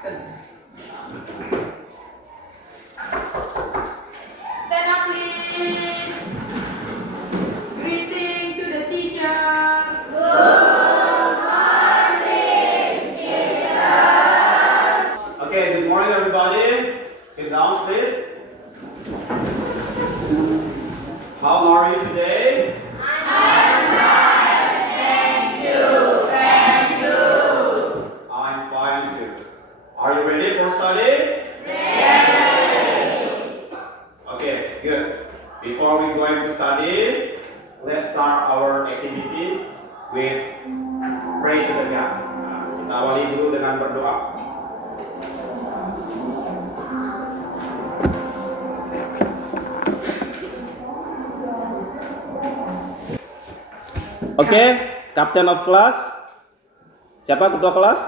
Stand up, please. Greeting to the teacher. Good morning, teacher. Okay, good morning, everybody. Sit down, please. How are you today? I'm fine. Thank you. Thank you. I'm fine too. Are you ready for study? Ready. Okay, good. Before we going to study, let's start our activity with pray to the God. Kita awali dulu dengan berdoa. Oke, Captain of class. Siapa ketua kelas?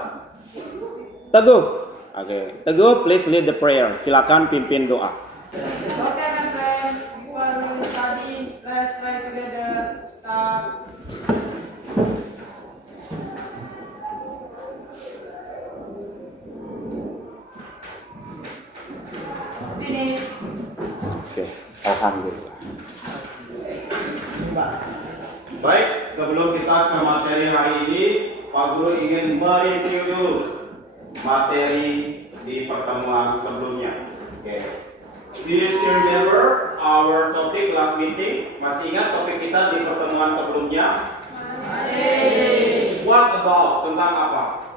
Teguh. Oke, Teguh, please lead the prayer. Silakan pimpin doa. Okay, my friend. Before we study, let's pray together. Start. Finish. Oke, alhamdulillah. Baik, sebelum kita ke materi hari ini, Pak Guru ingin mereview dulu materi di pertemuan sebelumnya. Oke. Do you still remember our topic last meeting? Masih ingat topik kita di pertemuan sebelumnya? Masih. What about? Tentang apa?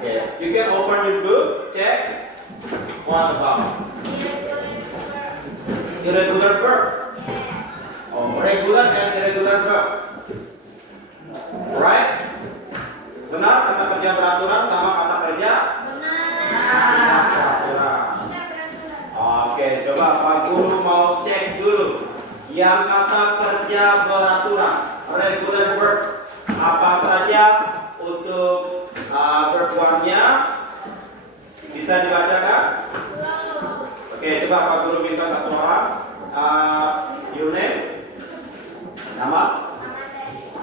Oke, you can open your book, check. What about? Irregular verb. Oh, regular and irregular verb. Right? Benar kata kerja beraturan sama kata kerja beraturan. Oke, coba Pak Guru mau cek dulu yang kata kerja beraturan, regular verbs, apa saja untuk verb-nya bisa dibacakan? Oke, coba Pak Guru minta satu orang. Your name? Nama?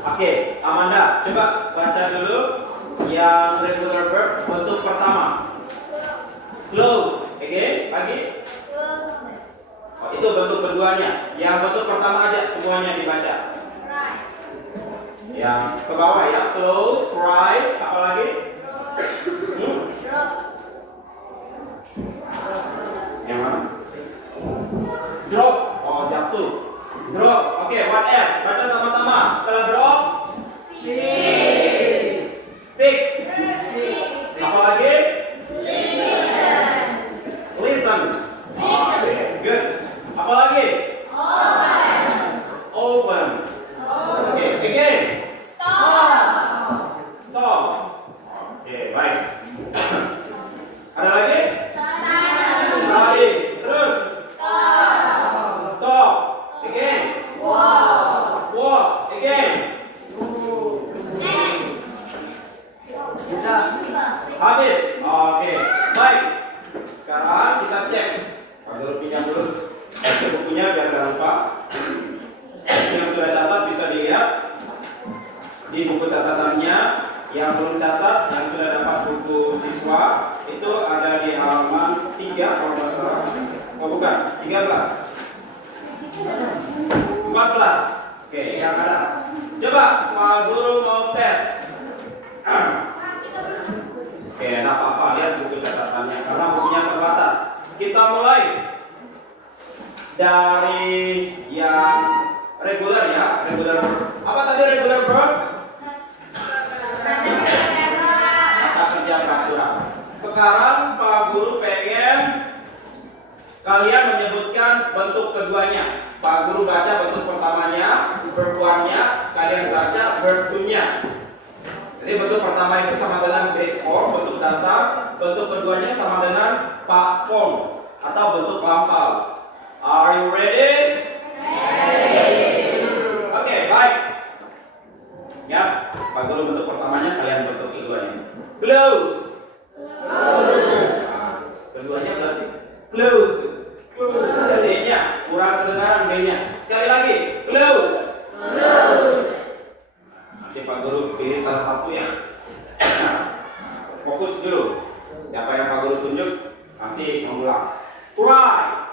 Oke, Amanda, coba baca dulu yang regular verb bentuk pertama. Close. Oke, lagi? Oh, itu bentuk keduanya. Yang bentuk pertama aja semuanya dibaca. Yang ke bawah ya, close, cry, apa lagi? Yang mana? Drop. Oh, jatuh. Drop. Oke, what else? Baca sama-sama. Setelah drop, fix. Apa lagi? Listen. Oke, good. Apa lagi? Open. Oke, again. Stop. Oke, baik. Ada lagi? Study. Terus. Stop. Again. Walk. Again. Habis. Oke. Baik. Sekarang kita cek. Pak Guru pinjam dulu bukunya biar nggak lupa. Yang sudah catat bisa dilihat di buku catatannya. Yang belum catat, yang sudah dapat buku siswa itu ada di halaman 3 kalau nggak salah. Oh bukan, 13. 14. Oke, yang ada. Coba Pak Guru mau tes. Oke, tidak apa-apa, lihat buku catatannya karena bukunya terbatas. Kita mulai dari yang regular ya, regular. Apa tadi regular verb? Kata kerja beraturan. Sekarang Pak Guru pengen kalian menyebutkan bentuk keduanya. Pak Guru baca bentuk pertamanya, verb 1-nya, kalian baca verb 2-nya. Jadi bentuk pertama itu sama dengan base form, bentuk dasar. Bentuk keduanya sama dengan past form atau bentuk lampau. Are you ready? Oke, baik. Ya, Pak Guru bentuk pertamanya, kalian bentuk keduanya. Close. Keduanya berarti sih? Close. D-nya kurang kedengaran D-nya. Sekali lagi, close. Nanti Pak Guru pilih salah satu ya. fokus dulu. Siapa yang Pak Guru tunjuk nanti mengulang. Cry.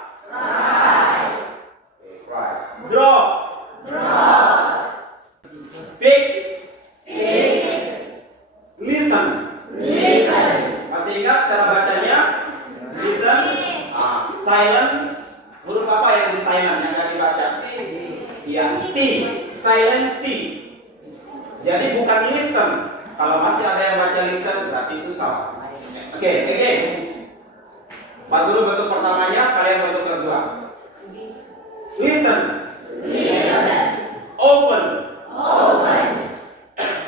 Cry. Drop. Fix. Listen. Masih ingat cara bacanya? Listen. Silent. Huruf apa yang di silent yang nggak dibaca? Yang T. Silent T. Jadi bukan listen. Kalau masih ada yang baca listen, berarti itu salah. Oke. Pak Guru bentuk pertamanya, kalian bentuk kedua. Listen. Open.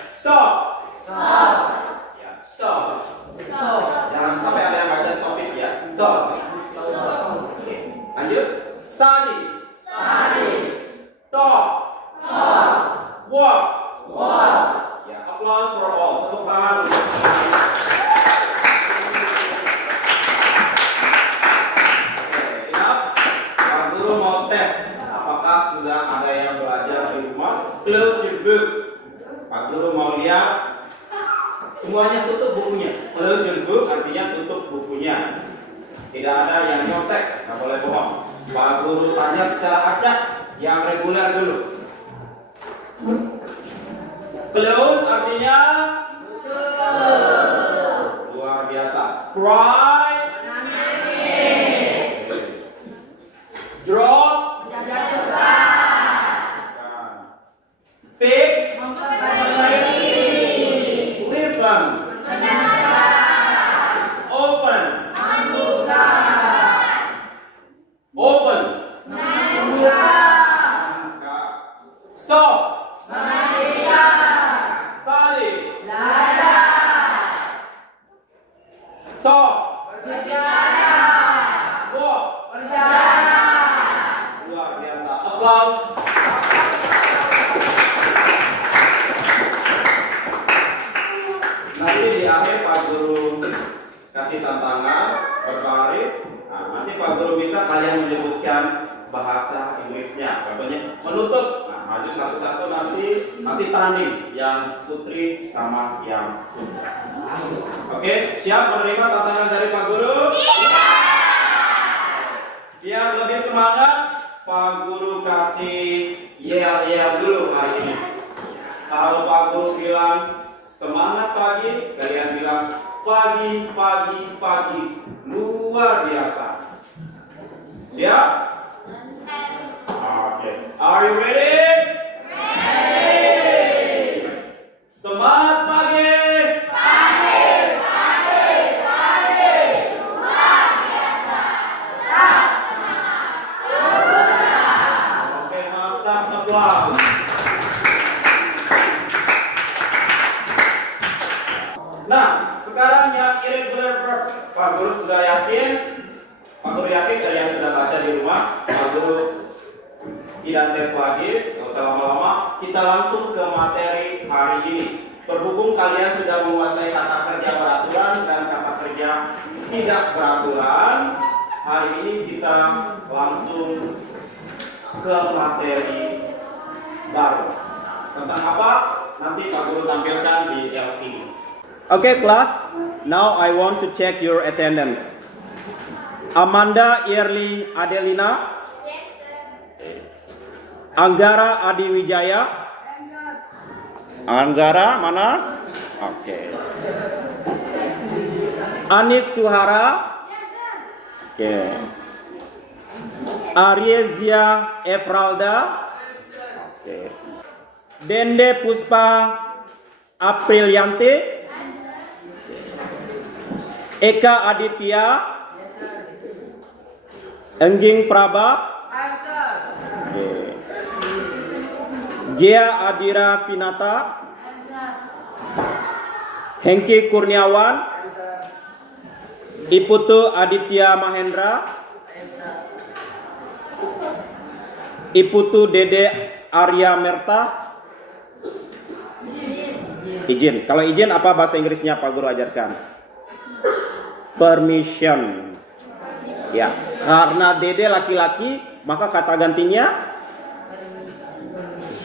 Stop. Ya, stop. Jangan sampai ada yang baca stop it ya. Stop. Oke. Lanjut. Study. Talk. Walk. Ya, applause for all. Tepuk tangan. Pak Guru mau tes apakah sudah ada yang belajar di rumah. Close your book. Pak Guru mau lihat semuanya tutup bukunya. Close your book artinya tutup bukunya. Tidak ada yang nyontek, nggak boleh bohong. Pak Guru tanya secara acak yang reguler dulu. Close artinya luar biasa. Cry. Drop. Fix. Listen. Open. Open. Stop. Study. Talk. Walk. Luar biasa. Applause. Nanti di akhir Pak Guru kasih tantangan berbaris. Nah, nanti Pak Guru minta kalian menyebutkan bahasa Inggrisnya. Contohnya menutup. Nah, maju satu-satu nanti tanding yang putri sama yang putra. Oke, siap menerima tantangan dari Pak Guru? Biar lebih semangat, Pak Guru kasih yel-yel dulu hari ini. Kalau Pak Guru bilang semangat pagi, kalian bilang pagi. Luar biasa. Siap? Oke. Are you ready? Semangat pagi. Luar biasa. Oke, mantap, applause. Nah, sekarang yang irregular verbs. Pak Guru sudah yakin? Pak Guru yakin kalian sudah baca di rumah? Pak Guru tidak tes lagi, nggak usah lama-lama. Kita langsung ke materi hari ini. Berhubung kalian sudah menguasai kata kerja beraturan dan kata kerja tidak beraturan, hari ini kita langsung ke materi baru. Tentang apa? Nanti Pak Guru tampilkan di LCD. Okay, class. Now I want to check your attendance. Amanda Yerli Adelina. Yes, sir. Anggara Adi Wijaya. Anggara mana? Oke. Anis Suhara. Oke. Ariezia Efralda. Oke. Dende Puspa Aprilianti. Eka Aditya. Engging Praba. Oke. Gia Adira Pinata. Hengki Kurniawan. Iputu Aditya Mahendra. Iputu Dede Arya Merta. Izin. Kalau izin apa bahasa Inggrisnya Pak Guru ajarkan? Permission. Ya, karena Dede laki-laki, maka kata gantinya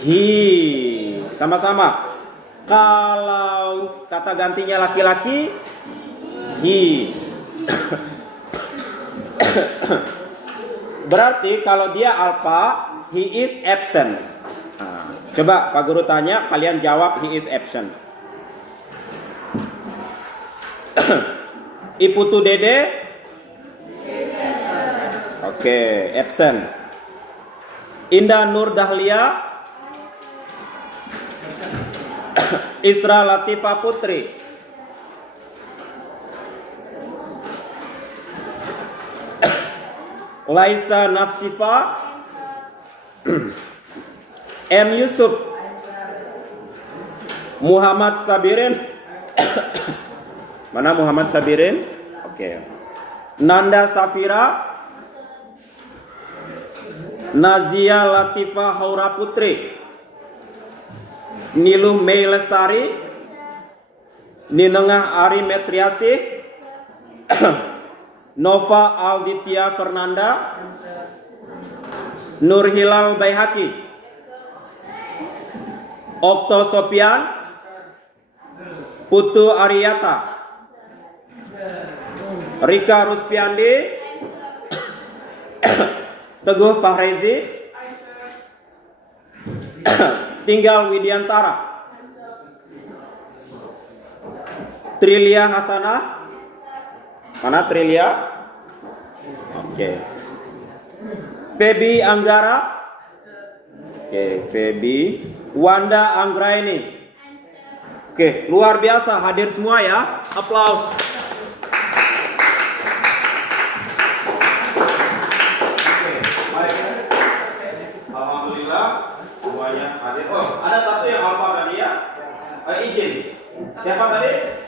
he. Sama-sama. Kalau kata gantinya laki-laki, He. Berarti kalau dia alpha, he is absent. Nah, coba Pak Guru tanya, kalian jawab he is absent. Iputu Dede? Oke, absent. Indah Nur Dahlia? Isra Latifah Putri? Laisa Nafsifa? M. Yusuf? Muhammad Sabirin? Mana Muhammad Sabirin? Oke. Nanda Safira? Nazia Latifah Haura Putri? Niluh Mei Lestari? Ninengah Ari Metriasi? Nova Alditya Fernanda? Nur Hilal Baihaki? Okto Sopian? Putu Ariyata? Rika Ruspiandi? Teguh Fahrezi? Tinggal Widiantara? Trilia Hasanah? Mana Trilia? Oke. Feby Anggara? Oke, Feby. Wanda Anggraini? Oke, luar biasa hadir semua ya. Aplaus. Oke, baik. Alhamdulillah semuanya hadir. Oh, ada satu yang alpha tadi ya. Izin. Siapa tadi?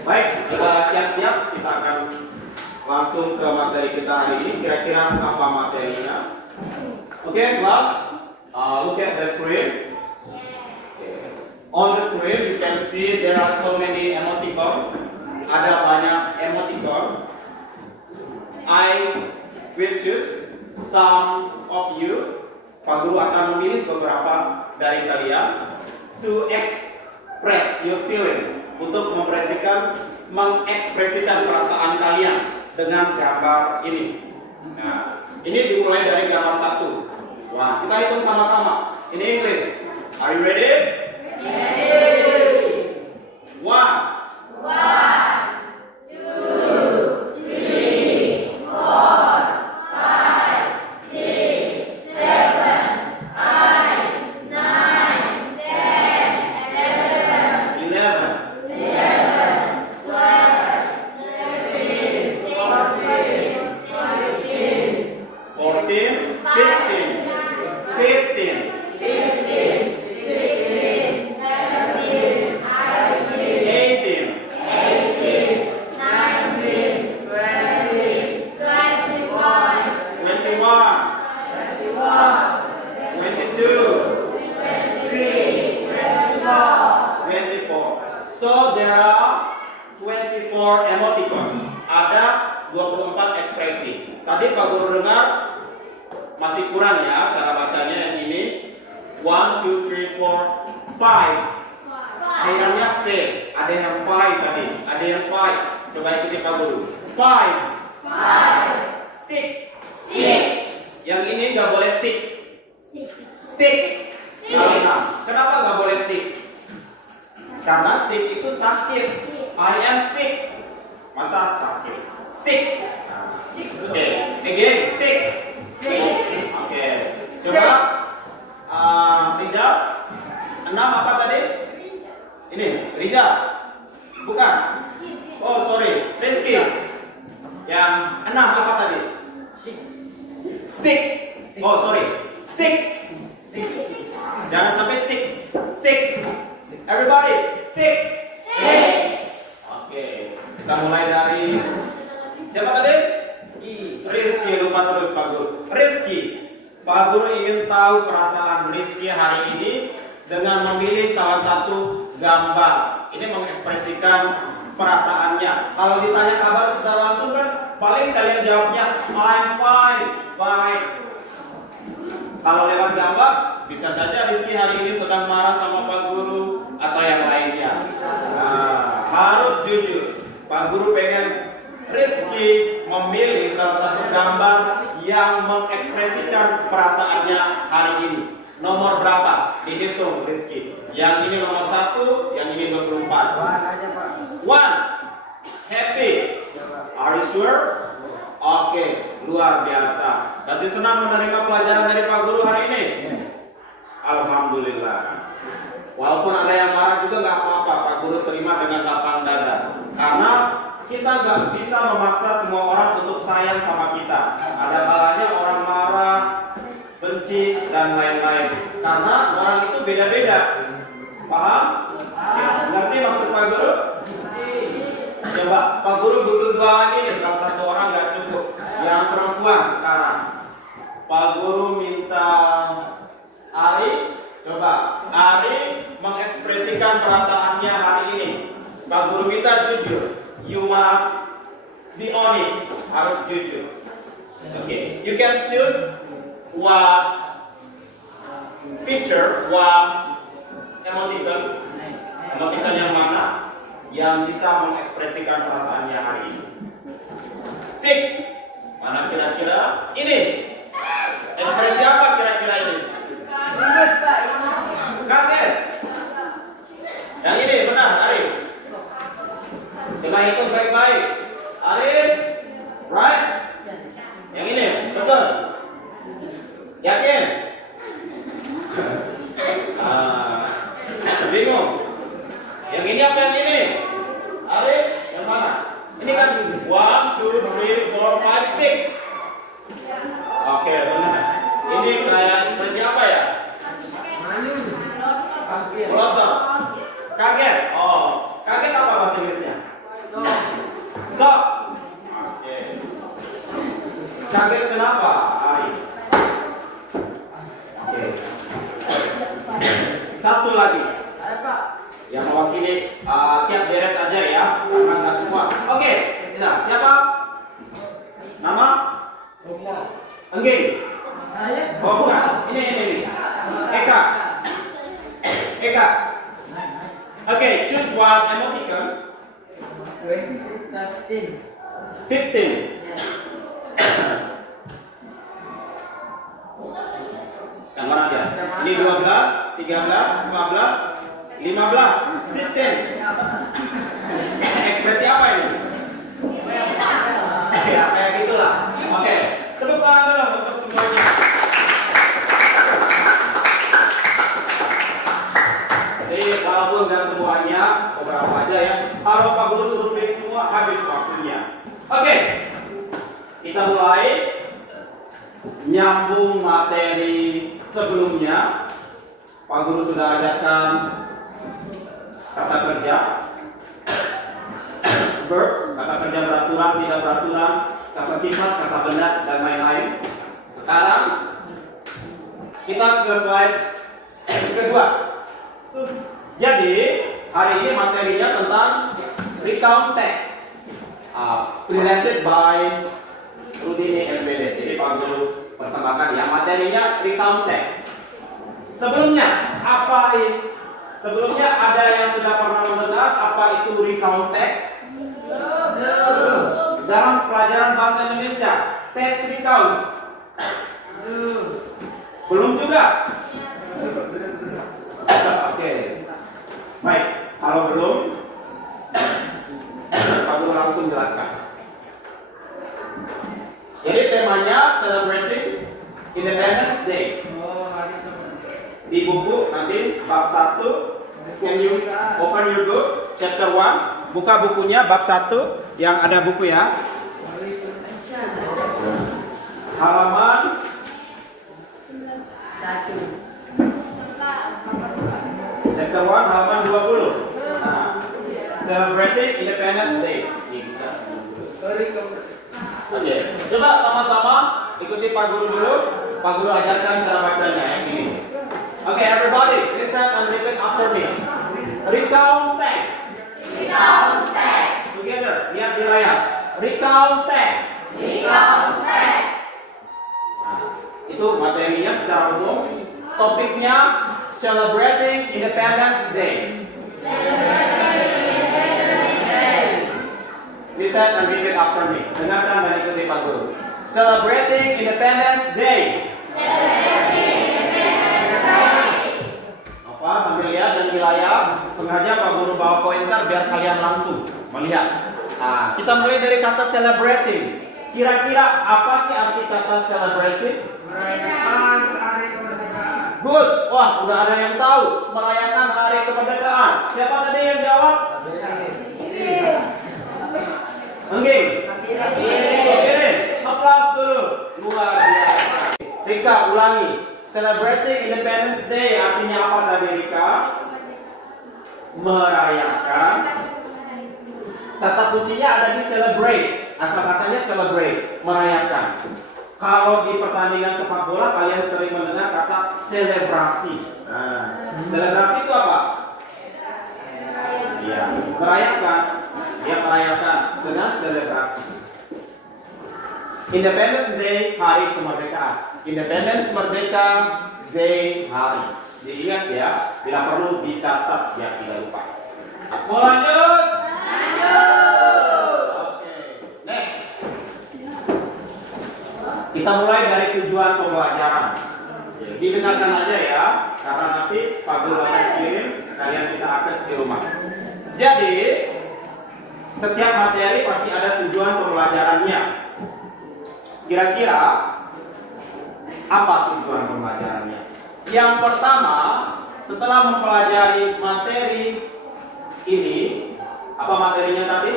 Baik, kita siap-siap. Kita akan langsung ke materi kita hari ini. Kira-kira apa materinya? Oke, kelas. Look at the screen. Okay. On the screen, you can see there are so many emoticons. Ada banyak emoticon. I will choose some of you. Pak Guru akan memilih beberapa dari kalian to express your feeling, untuk mengekspresikan perasaan kalian dengan gambar ini. Nah, ini dimulai dari gambar 1. Wah, kita hitung sama-sama. Ini English. Are you ready? Ready. 1, 1, 2, 3, 4, 5, 6, 7, 8, 9, 10, 11, 12, 13, 14, 15, 16, 17, 18, 19, 20, 21, 22, 23, 24. So there are 24 emoticons. Ada 24 ekspresi. Tadi Pak Guru dengar masih kurang ya cara bacanya yang ini. 1, 2, 3, 4, 5. Ayatnya C. Ada yang 5 tadi. Ada yang 5. Coba ikuti Pak Guru. 5, 6. Yang ini nggak boleh 6. 6. Kenapa nggak boleh 6? Karena sick itu sakit. I am sick. Masa sakit? 6. Oke, again 6. Oke, coba Rizal. 6 apa tadi? Ini Rizal. Bukan. Oh sorry, Rizky. Yang 6 apa tadi? Sick. Oh sorry, 6. Jangan sampai sick. 6. Everybody, 6. Oke, kita mulai dari siapa tadi? Rizky. Lupa terus Pak Guru. Rizky. Pak Guru ingin tahu perasaan Rizky hari ini dengan memilih salah satu gambar. Ini mengekspresikan perasaannya. Kalau ditanya kabar secara langsung kan paling kalian jawabnya I'm fine, fine. Kalau lewat gambar bisa saja Rizky hari ini sedang marah sama Pak Guru atau yang lainnya. Nah, harus jujur. Pak Guru pengen Rizky memilih salah satu gambar yang mengekspresikan perasaannya hari ini. Nomor berapa? Dihitung Rizky. Yang ini nomor 1, yang ini 24. One. Happy. Are you sure? Oke, luar biasa. Berarti senang menerima pelajaran dari Pak Guru hari ini? Alhamdulillah. Walaupun ada yang marah juga nggak apa-apa, Pak Guru terima dengan lapang dada. Karena kita nggak bisa memaksa semua orang untuk sayang sama kita. Ada kalanya orang marah, benci, dan lain-lain. Karena orang itu beda-beda. Paham? Ngerti maksud Pak Guru? Coba, Pak Guru butuh 2 lagi nih. Kalau 1 orang nggak cukup. Yang perempuan sekarang. Pak Guru minta Ari. Coba, Ari mengekspresikan perasaannya hari ini. Pak Guru minta jujur. You must be honest. Harus jujur. Okay. You can choose what picture, what emoticon. Emoticon yang mana yang bisa mengekspresikan perasaannya hari ini. 6. Mana kira-kira ini? Ekspresi apa kira-kira ini? Kaget. Yang ini benar, Arif. Coba hitung baik-baik. Arif, right? Yang ini betul. Yakin? Bingung. Yang ini apa yang ini? Arif, yang mana? Ini kan 1, 2, 3, 4, 5, 6. Oke, benar. Ini kayak ekspresi apa ya? Melotot. Kaget. Oh, kaget apa bahasa Inggrisnya? Shock. Oke. Kaget kenapa? Oke. 1 lagi. Yang mewakili tiap deret aja ya, karena nggak semua. Oke, nah, siapa? Nama? Engging. Oh bukan, ini. Eka. Oke, choose one emoticon. 15. Yang mana dia? Ini 12, 13, 15, 15, 15. Ekspresi apa ini? Ya, kayak gitulah. Oke, tepuk tangan dulu untuk semuanya. Jadi walaupun nggak semuanya, beberapa aja ya. Kalau Pak Guru suruh pilih semua, habis waktunya. Oke, kita mulai nyambung materi sebelumnya. Pak Guru sudah ajarkan kata kerja, verb, kata kerja beraturan, tidak beraturan, kata sifat, kata benda, dan lain-lain. Sekarang kita ke slide kedua. Jadi hari ini materinya tentang recount text, presented by Rudini SBD. Jadi Pak Guru persembahkan ya materinya recount text. Sebelumnya apa ini? Sebelumnya ada yang sudah pernah mendengar apa itu recount text? Dalam pelajaran bahasa Indonesia, text recount. Belum juga? Oke. Baik, kalau belum, Pak Guru langsung jelaskan. Jadi temanya Celebrating Independence Day. Di buku nanti bab 1, can you open your book chapter 1, buka bukunya bab 1 yang ada buku ya. Halaman 1. Chapter 1 halaman 20. Nah, Celebrating Independence Day. Ini bisa. Oke, coba sama-sama ikuti Pak Guru dulu. Pak Guru ajarkan cara bacanya yang ini. Okay, everybody, listen and repeat after me. Recount text. Recount text. Together, lihat di layar. Recount text. Recount text. Nah, itu materinya secara umum. Topiknya Celebrating Independence Day. Celebrating Independence Day. said and repeat after me. Dengarkan dan ikuti Pak Guru. Celebrating Independence Day. Apa? Sambil lihat dan di layar. Sengaja Pak Guru bawa pointer biar kalian langsung melihat. Nah, kita mulai dari kata celebrating. Kira-kira apa sih arti kata celebrating? Merayakan hari kemerdekaan. Good. Wah, udah ada yang tahu. Merayakan hari kemerdekaan. Siapa tadi yang jawab? Engging. Oke, aplaus dulu. Luar biasa. Rika, ulangi. Celebrating Independence Day artinya apa tadi, Rika? Merayakan. Kata kuncinya ada di celebrate. Asal katanya celebrate, merayakan. Kalau di pertandingan sepak bola kalian sering mendengar kata selebrasi. Nah, selebrasi itu apa? Iya, merayakan. Dia merayakan dengan selebrasi. Independence Day, hari kemerdekaan. Independence, merdeka, day, hari. Diingat ya, bila perlu dicatat ya, tidak lupa. Mau lanjut? Oke, next. Kita mulai dari tujuan pembelajaran. Didengarkan aja ya, karena nanti Pak Guru akan kirim, kalian bisa akses di rumah. Jadi, setiap materi pasti ada tujuan pembelajarannya. Kira-kira apa tujuan pembelajarannya? Yang pertama, setelah mempelajari materi ini, apa materinya tadi?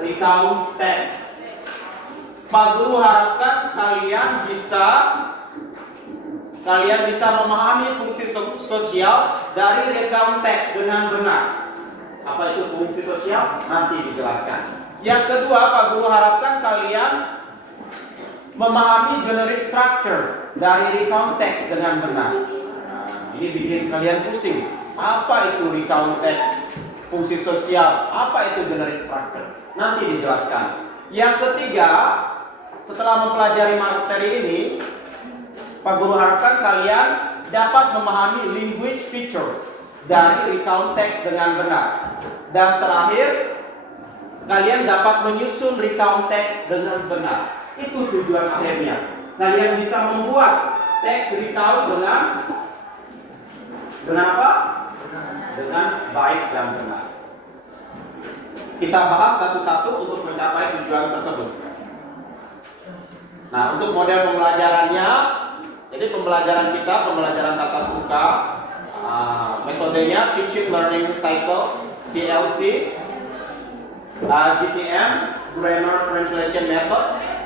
Recount text. Pak Guru harapkan kalian bisa memahami fungsi sosial dari recount text dengan benar. Apa itu fungsi sosial? Nanti dijelaskan. Yang kedua, Pak Guru harapkan kalian memahami generic structure dari recount text dengan benar. Nah, ini bikin kalian pusing. Apa itu recount text? Fungsi sosial, apa itu generic structure? Nanti dijelaskan. Yang ketiga, setelah mempelajari materi ini, Pak Guru harapkan kalian dapat memahami language feature dari recount text dengan benar. Dan terakhir, kalian dapat menyusun recount text dengan benar. Itu tujuan akhirnya. Kalian bisa membuat teks recount dengan apa? Dengan baik dan benar. Kita bahas satu-satu untuk mencapai tujuan tersebut. Nah, untuk model pembelajarannya, jadi pembelajaran kita, pembelajaran tatap muka, metodenya Teaching Learning Cycle, TLC, GTM, Grammar Translation Method.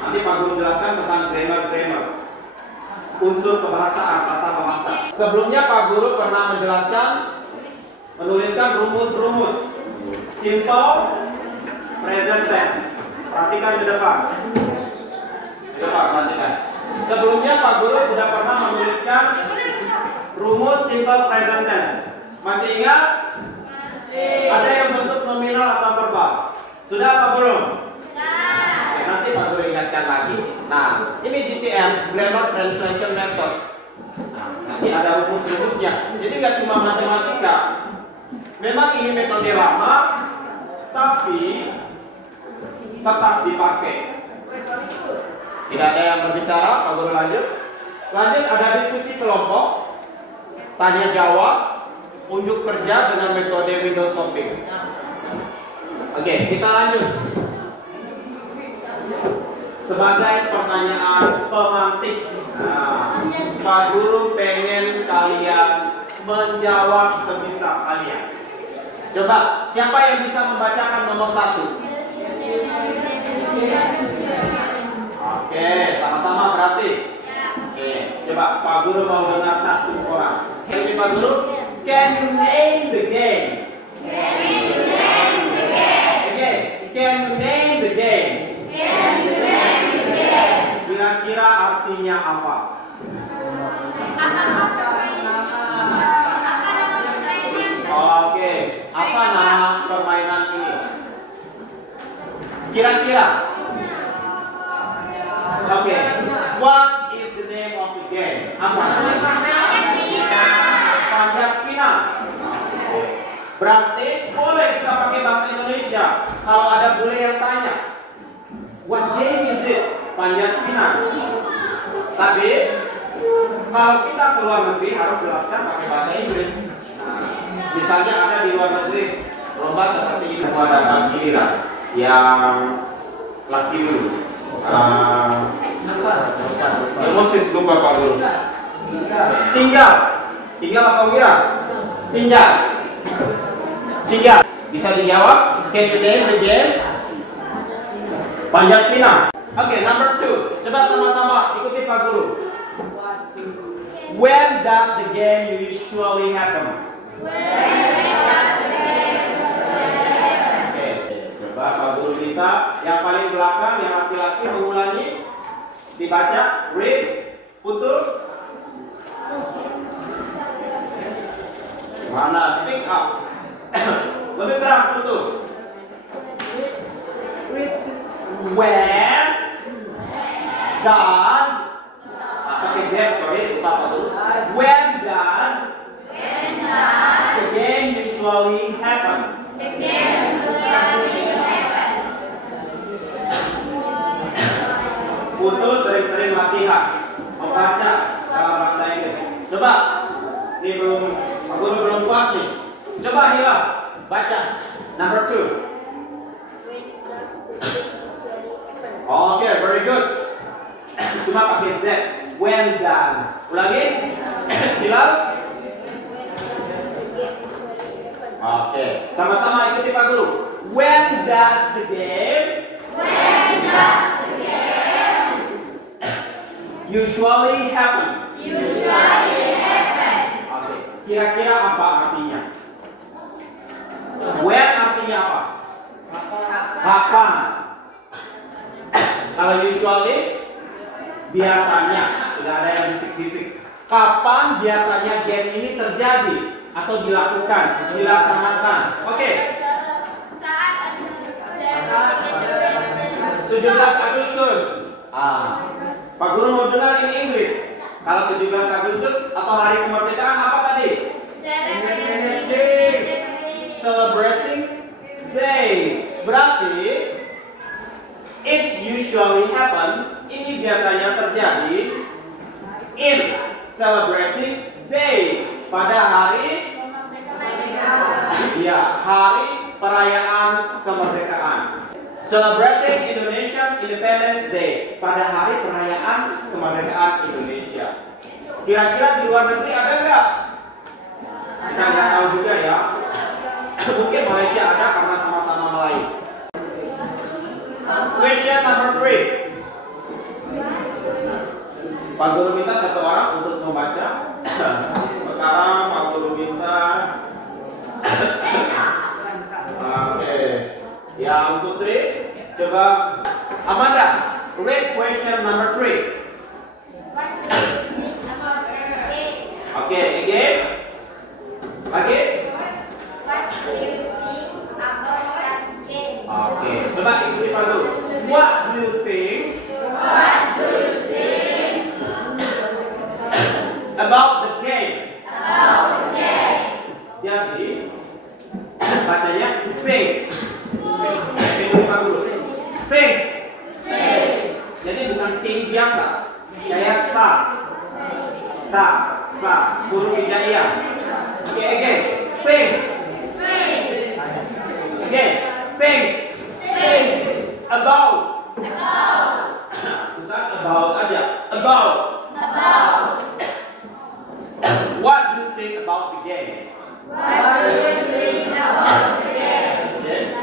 Nanti Pak Guru jelaskan tentang grammar, unsur kebahasaan, tata bahasa. Sebelumnya Pak Guru pernah menuliskan rumus-rumus simple present tense. Perhatikan di depan. Perhatikan. Sebelumnya Pak Guru sudah pernah menuliskan rumus simple present tense. Masih ingat? Ada yang bentuk nominal atau verbal. Sudah apa belum? Nanti Pak Guru ingatkan lagi. Nah, ini GTM, Grammar Translation Method. Nah, nanti ada rumus-rumusnya. Jadi nggak cuma matematika. Memang ini metode lama, tapi tetap dipakai. Tidak ada yang berbicara, Pak Guru lanjut. Lanjut, ada diskusi kelompok, tanya jawab, unjuk kerja dengan metode window shopping. Oke, kita lanjut. Sebagai pertanyaan pemantik, Pak Guru pengen kalian menjawab sebisa kalian. Coba, siapa yang bisa membacakan nomor 1? Oke, sama-sama berarti. Oke, coba Pak Guru mau dengar satu orang. Oke, Pak Guru, can you name the game? Can you name the game? Oke, can you name the game? Can you name the game? Kira-kira artinya apa? Oke, apa nama permainan ini? Kira-kira? Oke, what is the name of the game? Apa? Panjat pinang. Berarti boleh kita pakai bahasa Indonesia. Indonesia. Kalau ada bule yang tanya, what game is it? Panjat pinang. Tapi kalau kita ke luar negeri harus jelaskan pakai bahasa Inggris. Nah, misalnya ada di luar negeri lomba seperti ini, semua dapat giliran. Yang laki dulu. Emosis lupa Pak Guru. Tinggal apa Wira? Tinggal. Bisa dijawab? Can you name the game? Panjat pinang. Oke, number 2. Coba sama-sama ikuti Pak Guru. When does the game usually happen? Oke, coba Pak Guru minta yang paling belakang, yang laki-laki mengulangi. Dibaca, read, Putu. Mana? Speak up. Lebih keras Putu. When does pakai Z, sorry lupa apa dulu. When does the game usually happen? Putu sering-sering latihan membaca dalam bahasa Inggris. Coba, ini Pak Guru belum puas nih. Coba Hila, baca number 2. Oke, very good. Cuma pakai Z. When does? Ulangi. Hilal. Oke, sama-sama ikuti Pak Guru. When does the game usually happen? Oke, kira-kira apa artinya? When artinya apa? Kapan? Kalau usually biasanya, sudah ada yang bisik-bisik. Kapan biasanya game ini terjadi atau dilakukan, dilaksanakan? Oke. 17 Agustus. Pak Guru mau dengar ini Inggris. Kalau 17 Agustus atau hari kemerdekaan apa tadi? Celebrating Day. Berarti it's usually happen. Ini biasanya terjadi in celebrating day, pada hari hari perayaan kemerdekaan. Celebrating Indonesian Independence Day, pada hari perayaan kemerdekaan Indonesia. Kira-kira di luar negeri ada nggak? Kita nggak tahu juga ya. Mungkin Malaysia ada karena sama-sama Melayu. Question number 3. Pak Guru minta satu orang untuk membaca. Sekarang Pak Guru minta oke. Yang Putri, coba Amanda, read question number 3. Oke, again. Lagi. Oke, coba ikuti Pak Guru. What do you think about the game? Jadi bacanya think. Ikuti Pak Guru. Think. Jadi bukan think biasa. Kayak ta, huruf hijaiyah. Oke, again. Think. Again. Think. About. Bukan about aja. About. What do you think about the game? Okay.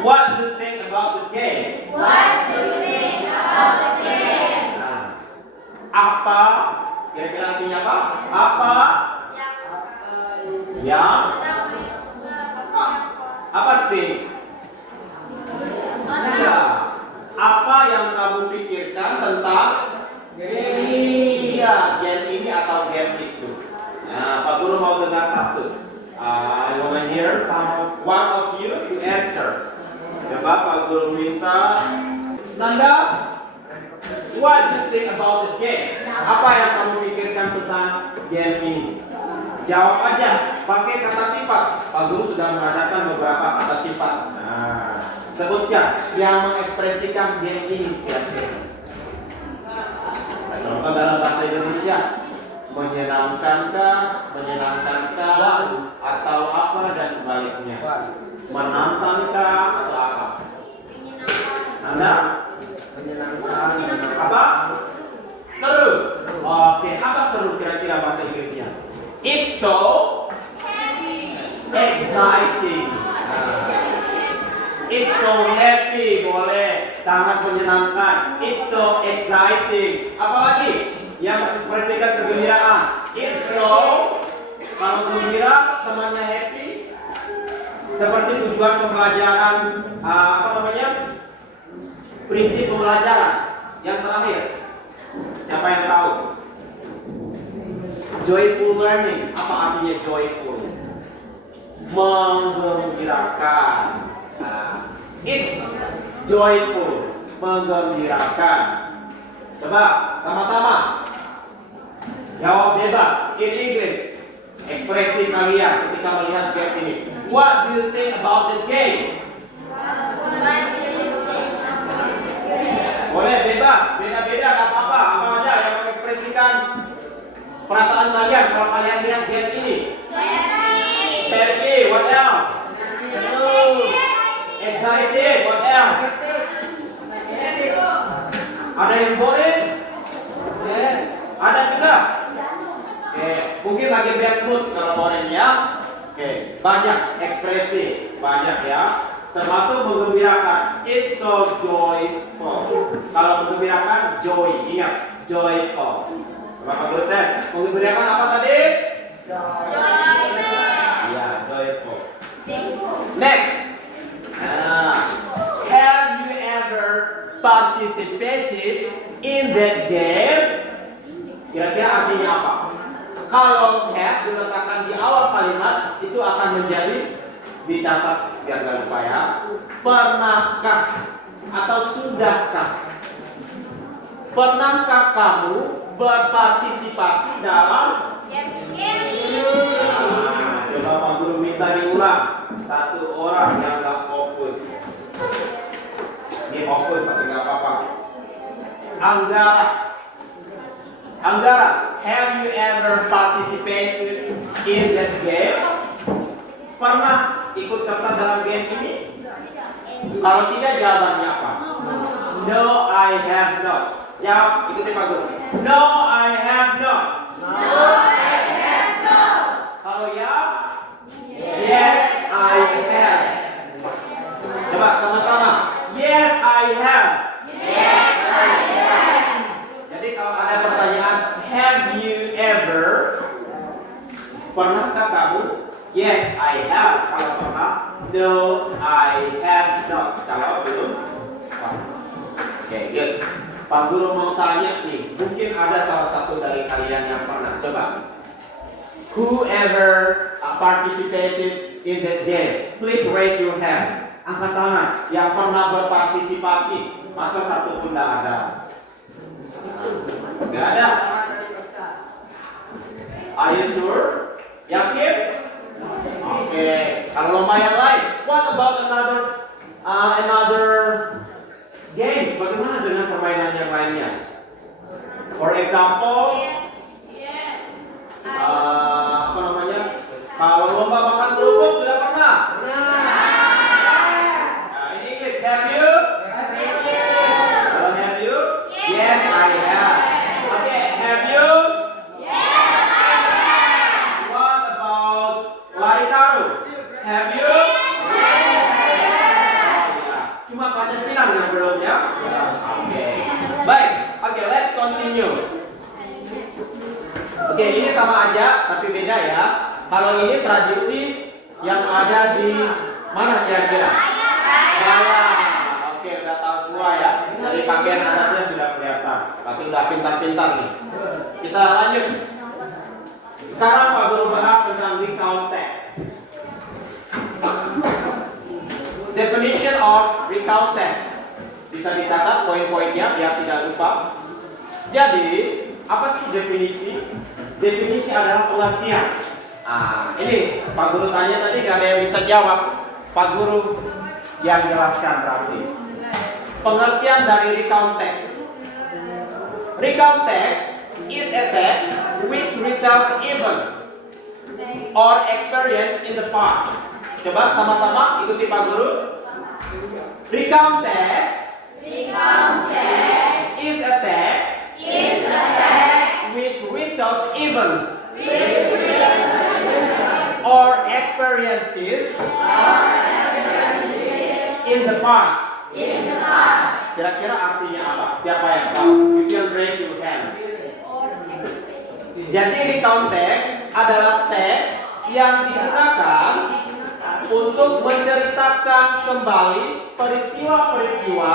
What do you think about the game? Apa? Kira-kira artinya apa? Apa? Yang? Apa think? Ya. Apa yang kamu pikirkan tentang iya, game ini atau game itu? Nah, Pak Guru mau dengar satu. I want to hear one of you to answer. Coba Pak Guru minta Nanda, what do you think about the game? Apa yang kamu pikirkan tentang game ini? Jawab aja, pakai kata sifat. Pak Guru sudah mengadakan beberapa kata sifat. Nah, Sebutkan yang mengekspresikan game ini kira-kira. Contoh dalam bahasa Indonesia, menyenangkankah, atau apa dan sebaliknya. Menantangkah atau apa? Anda? Menyenangkan. Apa? Seru. Oke, apa seru kira-kira bahasa Inggrisnya? It's so exciting. It's so happy, boleh. Sangat menyenangkan. It's so exciting. Apalagi yang mengekspresikan kegembiraan? It's so, kalau gembira temannya happy. Seperti tujuan pembelajaran, apa namanya? Prinsip pembelajaran yang terakhir. Siapa yang tahu? Joyful learning. Apa artinya joyful? Menggembirakan. It's joyful, menggembirakan. Coba sama-sama jawab bebas in English. Ekspresi kalian ketika melihat game ini. What do you think about the game? Boleh bebas, beda-beda, gak apa-apa. Apa aja yang mengekspresikan perasaan kalian kalau kalian lihat game ini? Happy, what else? Excited, what else? Ada yang boring? Yes. Ada juga? Oke, mungkin lagi bad mood kalau boring ya. Oke, banyak ekspresi, banyak ya. Termasuk menggembirakan. It's so joyful. Kalau menggembirakan, joy. Ingat, joyful. Bapak guru tes, menggembirakan apa tadi? Ya, joyful. Next. Have you ever participated in that game? Kira-kira artinya apa? Kalau have diletakkan di awal kalimat, itu akan menjadi, dicatat biar gak lupa ya. Pernahkah atau sudahkah? Pernahkah kamu berpartisipasi dalam coba Pak Guru minta diulang. Satu orang yang gak fokus. Ini fokus tapi gak apa-apa. Anggara, have you ever participated in that game? Pernah ikut serta dalam game ini? Kalau tidak, jawabannya apa? No, I have not. Jawab, ikuti Pak Guru. No, I have not. Kalau ya? Yes, I have. Coba sama-sama. Yes, I have. Jadi kalau ada pertanyaan, have you ever? Pernahkah kamu? Yes, I have. Kalau pernah, no, I have not. Kalau belum, oke, good. Pak Guru mau tanya nih, mungkin ada salah satu dari kalian yang pernah. Coba. Whoever participated in that game, please raise your hand. Angkat tangan yang pernah berpartisipasi. Masa satu pun tidak ada? Tidak ada. Are you sure? Yakin? Oke. Kalau lomba yang lain, what about another games? Bagaimana dengan permainan yang lainnya? For example, apa namanya? Kalau lomba makan kerupuk sudah pernah? Nah, ini English. Have you? Kalau have you? Yes, I have. Oke, have you? What about lari karung? Have you? Cuma banyak bilang yang belum ya? Oke. Baik, oke, let's continue. Oke, ini sama aja tapi beda ya. Kalau ini tradisi yang ada di mana kira-kira? Raya. Oke, udah tahu semua ya. Dari pakaian adatnya sudah kelihatan. Tapi udah pintar-pintar nih. Kita lanjut. Sekarang Pak Guru bahas tentang recount text. Definition of recount text. Bisa dicatat poin-poinnya biar tidak lupa. Jadi, apa sih definisi? Definisi adalah pengertian. Ini Pak Guru tanya tadi gak ada yang bisa jawab. Pak Guru yang jelaskan berarti. Pengertian dari recount text. Recount text is a text which retells event or experience in the past. Coba sama-sama ikuti Pak Guru. Recount text is a text which retells events or experiences in the past. Kira-kira artinya apa? Siapa yang tahu? You can raise your hand. Jadi recount text adalah teks yang digunakan untuk menceritakan kembali peristiwa-peristiwa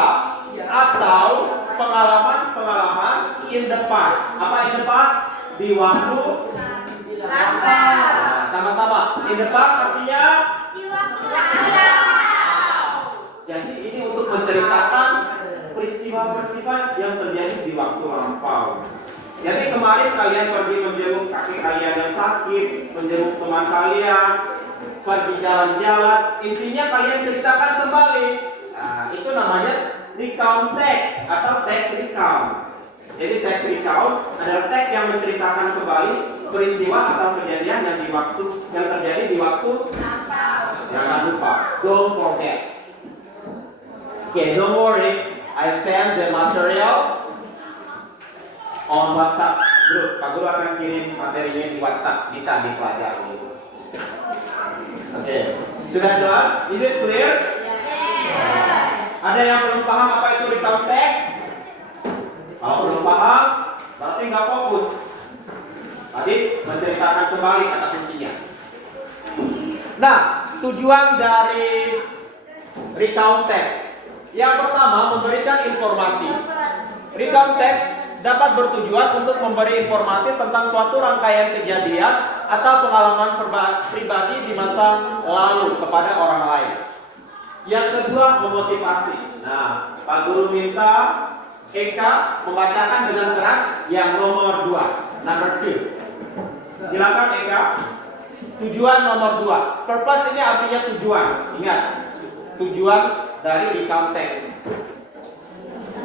atau pengalaman-pengalaman in the past. Apa in the past? Di waktu lampau. Sama-sama. In the past artinya Di waktu lampau. jadi ini untuk menceritakan peristiwa-peristiwa yang terjadi di waktu lampau. Jadi kemarin kalian pergi menjenguk kakek kalian yang sakit, menjenguk teman kalian, pergi jalan-jalan, intinya kalian ceritakan kembali. Nah, itu namanya recount text atau text recount. Jadi text recount adalah teks yang menceritakan kembali peristiwa atau kejadian yang terjadi di waktu lampau. Jangan lupa, don't forget. Okay, don't worry. I send the material on WhatsApp group. Pak Guru akan kirim materinya di WhatsApp, bisa dipelajari. Oke, sudah jelas? Is it clear? Yes. Ada yang belum paham apa itu recount text? Kalau belum paham, berarti nggak fokus. Tadi menceritakan kembali kata kuncinya. Nah, tujuan dari recount text. Yang pertama, memberikan informasi. Recount text dapat bertujuan untuk memberi informasi tentang suatu rangkaian kejadian atau pengalaman pribadi di masa lalu kepada orang lain. Yang kedua, memotivasi. Nah, Pak Guru minta Eka membacakan dengan keras yang nomor 2, number 2. Silakan Eka. Tujuan nomor 2. Purpose ini artinya tujuan. Ingat, tujuan dari recount text.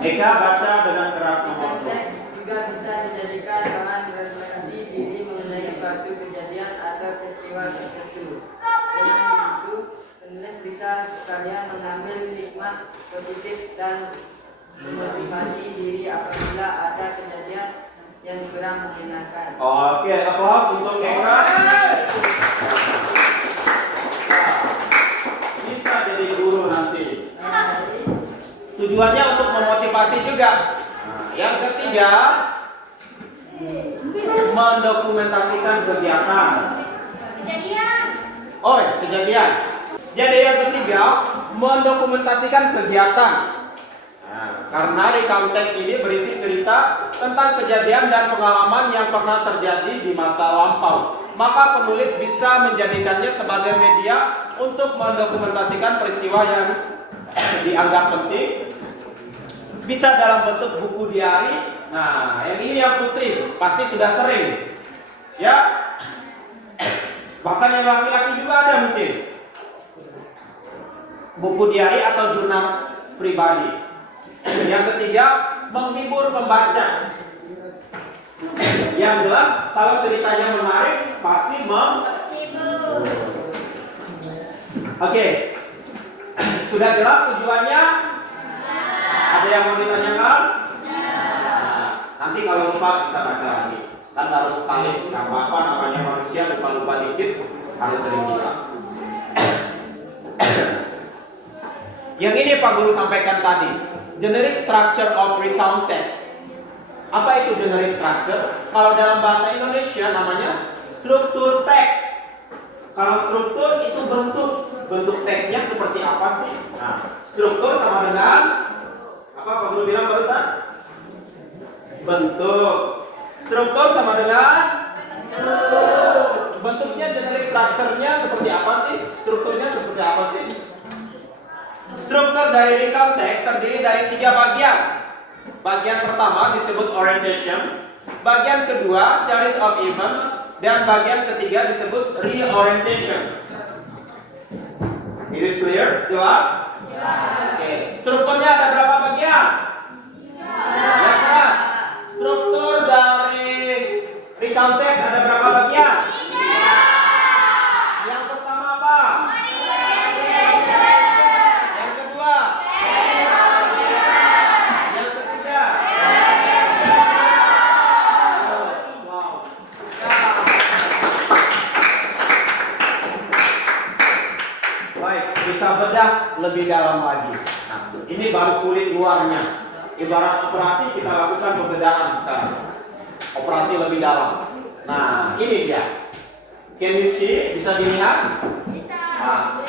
Eka baca dengan keras nomor 2. Teks juga bisa dijadikan bahan refleksi diri mengenai suatu kejadian atau peristiwa tertentu. Dengan begitu, penulis bisa sekalian mengambil hikmah positif dan memotivasi diri apabila ada kejadian yang kurang menyenangkan. Oke, aplaus untuk Eka. Bisa jadi guru nanti. Tujuannya untuk memotivasi juga. Nah, yang ketiga, mendokumentasikan kegiatan. Kejadian. Oh, ya, kejadian. Jadi yang ketiga, mendokumentasikan kegiatan. Nah, karena recount text ini berisi cerita tentang kejadian dan pengalaman yang pernah terjadi di masa lampau. Maka penulis bisa menjadikannya sebagai media untuk mendokumentasikan peristiwa yang dianggap penting. Bisa dalam bentuk buku diari. Nah, yang ini yang Putri pasti sudah sering, ya. Bahkan yang laki-laki juga ada mungkin. Buku diari atau jurnal pribadi. Yang ketiga, menghibur pembaca. Yang jelas, kalau ceritanya menarik, pasti menghibur. Oke, sudah jelas tujuannya? Ada yang mau ditanyakan? Nah, nanti kalau lupa bisa baca lagi. Kan harus sekali, nggak apa-apa, namanya manusia lupa-lupa dikit, harus sering lupa. Yang ini Pak Guru sampaikan tadi, generic structure of recount text. Apa itu generic structure? Kalau dalam bahasa Indonesia namanya struktur teks. Kalau struktur itu bentuk teksnya seperti apa sih? Nah, struktur sama dengan apa Pak Guru bilang barusan? Bentuk. Struktur sama dengan bentuk. Bentuknya generic structure-nya seperti apa sih? Strukturnya seperti apa sih? Struktur dari recount text terdiri dari 3 bagian. Bagian pertama disebut orientation, bagian kedua series of event, dan bagian ketiga disebut reorientation. Is it clear? Jelas? lebih dalam lagi. Nah, ini baru kulit luarnya. Ibarat operasi kita lakukan pembedahan sekarang. Operasi lebih dalam. Nah, ini dia. Can you see? Bisa dilihat?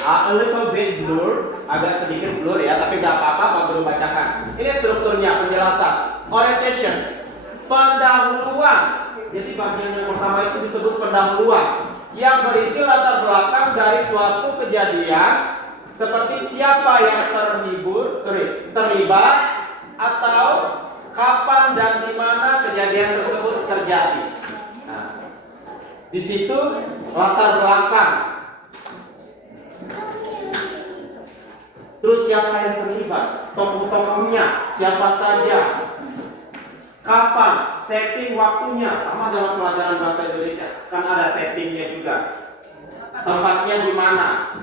A little bit blur, agak sedikit blur ya, tapi nggak apa-apa, Pak Guru bacakan. Ini strukturnya, penjelasan. Orientation, pendahuluan. Jadi bagian yang pertama itu disebut pendahuluan, yang berisi latar belakang dari suatu kejadian, seperti siapa yang terlibat, atau kapan dan di mana kejadian tersebut terjadi. Nah, di situ latar belakang. Terus siapa yang terlibat? Tokoh-tokohnya, siapa saja? Kapan? Setting waktunya. Sama dalam pelajaran bahasa Indonesia, kan ada settingnya juga. Tempatnya di mana?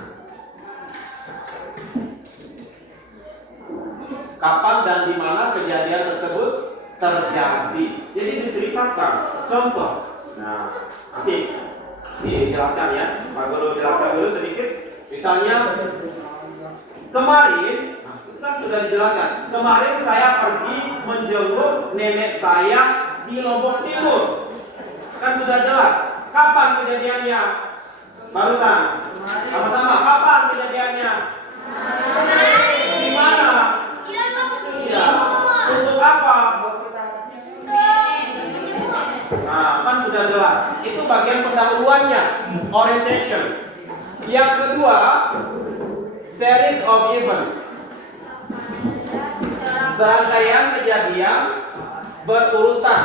Kapan dan di mana kejadian tersebut terjadi. Jadi diceritakan. Contoh. Nah, nanti dijelaskan ya. Pak Guru jelaskan dulu sedikit. Misalnya kemarin, nah, itu kan sudah dijelaskan. Kemarin saya pergi menjenguk nenek saya di Lombok Timur. Kan sudah jelas. Kapan kejadiannya? Barusan. Sama-sama. Kapan kejadiannya? Di mana? Iya. Untuk apa? Nah, kan sudah jelas. Itu bagian pendahuluannya, orientation. Yang kedua, series of event, serangkaian kejadian berurutan.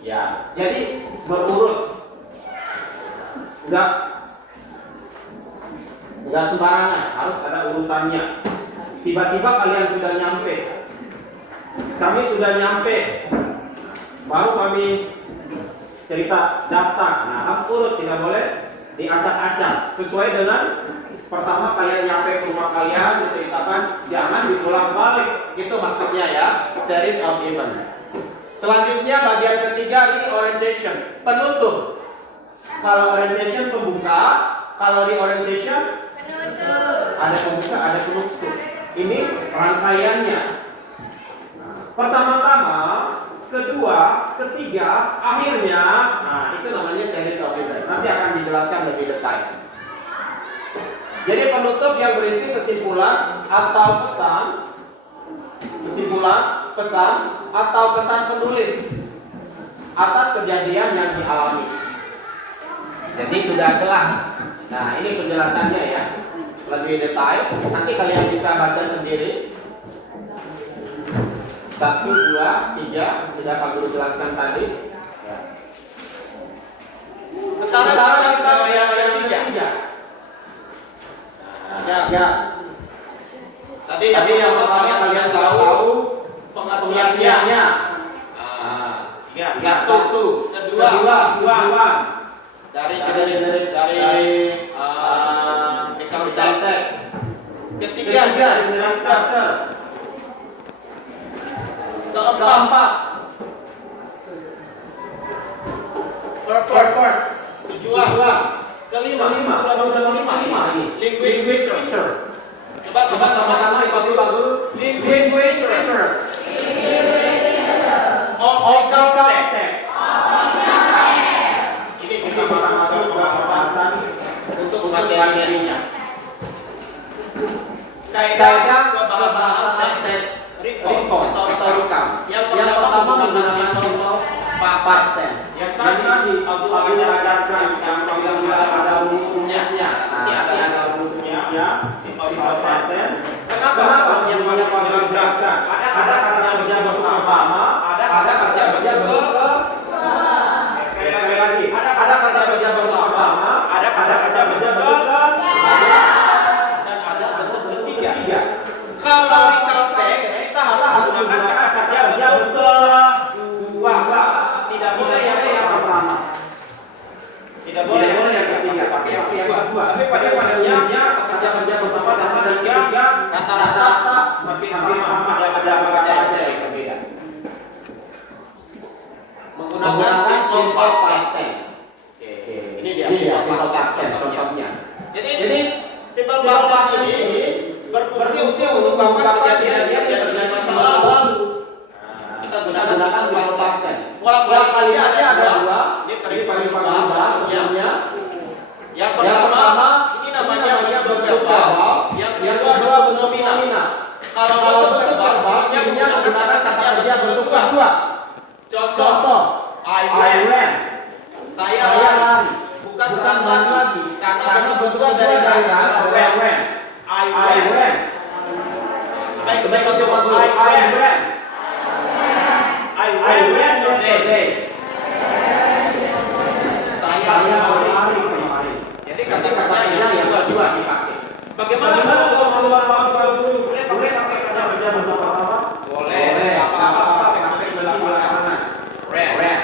Ya, jadi berurut. Enggak sembarangan, harus ada urutannya. Tiba-tiba kalian sudah nyampe. Kami sudah nyampe. Baru kami cerita daftar. Nah, harus urut, tidak boleh diacak-acak. Sesuai dengan pertama kalian nyampe ke rumah kalian, diceritakan, jangan diulang balik. Itu maksudnya ya, series of event. Selanjutnya bagian ketiga ini orientation, penutup. Kalau orientation pembuka, kalau di orientation penutup. Ada pembuka, ada penutup. Ini rangkaiannya. Pertama-tama, kedua, ketiga, akhirnya. Nah, itu namanya series of event. Nanti akan dijelaskan lebih detail. Jadi penutup yang berisi kesimpulan atau pesan, atau kesan penulis atas kejadian yang dialami. Jadi sudah jelas. Nah, ini penjelasannya ya, lebih detail. Nanti kalian bisa baca sendiri. 1, 2, 3 sudah Pak Guru jelaskan tadi. Sekarang kita yang ketiga. Ya. Tadi yang pertama kalian tahu pengertiannya. Satu. Kedua. Dari capital text. Ketiga dengan structure. Keempat. Purpose. Tujuan. Kelima language features. Coba sama-sama ikuti Pak Guru. Language features. Object text. Ini kita masuk ke pembahasan untuk materi-materinya. Kaidah pembahasan teks report atau rekam. Yang pertama menggunakan contoh past tense. Yang tadi Pak Guru ajarkan yang bila ada rumusnya. Nanti ada rumusnya ya. Past tense. Kenapa yang banyak Pak Guru jelaskan? Ada kata kerja bentuk pertama, ada kata kerja bentuk sekali lagi. Ada kata kerja bentuk pertama, ada kata kerja bentuk dan ada bentuk ketiga. Kalau di teks kita harus menggunakan kata kerja bentuk dua. Tidak boleh yang pertama. Tidak boleh yang ketiga, pakai yang kedua. Tapi pada umumnya kata kerja pertama dan ketiga rata-rata hampir sama. Ada mengungkapkan kejadian yang terjadi masa lalu. Kita gunakan simple past tense. Pola kalimatnya ada dua. Ini sering bahas sebelumnya. Yang pertama, ini namanya bentuk verbal. Yang kedua bentuk nominal. Kalau bentuk verbal, cirinya menggunakan kata kerja bentuk kedua. Contoh, I ran. Saya lari. Bukan lari. Karena bentuk kedua dari run. I ran. Baik, bentuk I ran. I ran yesterday. Saya berlari kemarin. Jadi kata-katanya yang dua dipakai. Bagaimana kalau keluar waktu boleh pakai kata kerja bentuk pertama? Boleh. Apa-apa pakai belakangan. Ran.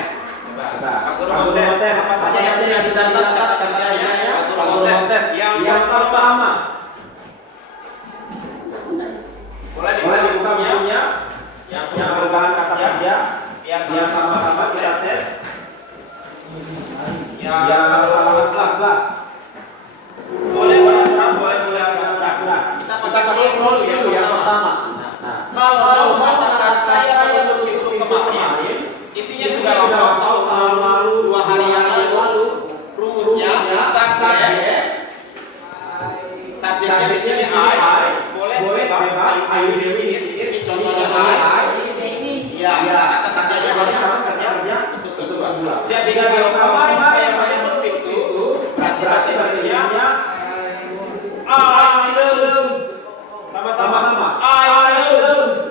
Aku tes apa saja yang sudah dicatat katanya. Aku tes yang pertama. Boleh dibuka bukunya. Yang merupakan kata kerja yang sama-sama kita tes. Yang kelas. Boleh kita pakai close dulu yang pertama. Kalau kata saya yang begitu kemarin, intinya sudah tahu tahun lalu, 2 hari yang lalu, rumusnya subjeknya di sini I, boleh bebas, ayo ini contohnya I. Iya, kata-katanya kerja untuk kedua. Jadi kalau kemarin saya topik itu berarti bahasanya I love. Sama-sama. I love.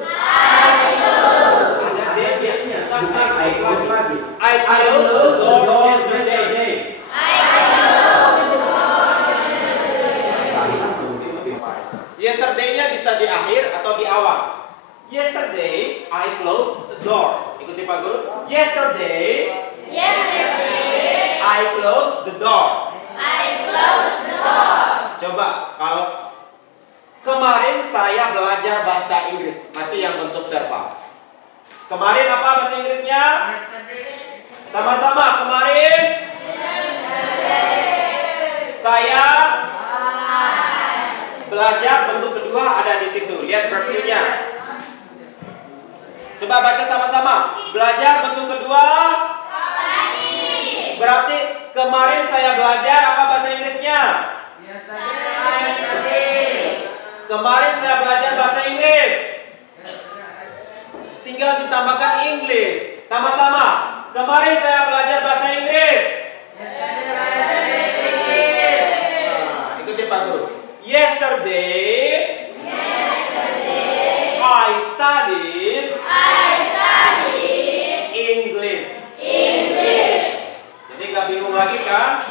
Ada dia-nya. Bukan I close lagi. I love the Lord yesterday. Yesterday-nya bisa di akhir atau di awal. Yesterday I closed the door. Ikuti Pak Guru. Yesterday I closed the door. Coba kalau kemarin saya belajar bahasa Inggris, masih yang bentuk verbal. Kemarin apa bahasa Inggrisnya? Sama-sama. Kemarin saya belajar, bentuk kedua ada di situ. Lihat verb-nya. Coba baca sama-sama. Belajar bentuk kedua. Berarti kemarin saya belajar apa bahasa Inggrisnya? Kemarin saya belajar bahasa Inggris. Tinggal ditambahkan English. Sama-sama. Kemarin saya belajar bahasa Inggris. Nah, ikuti Pak Guru. Yesterday I studied English. Jadi nggak bingung lagi kan?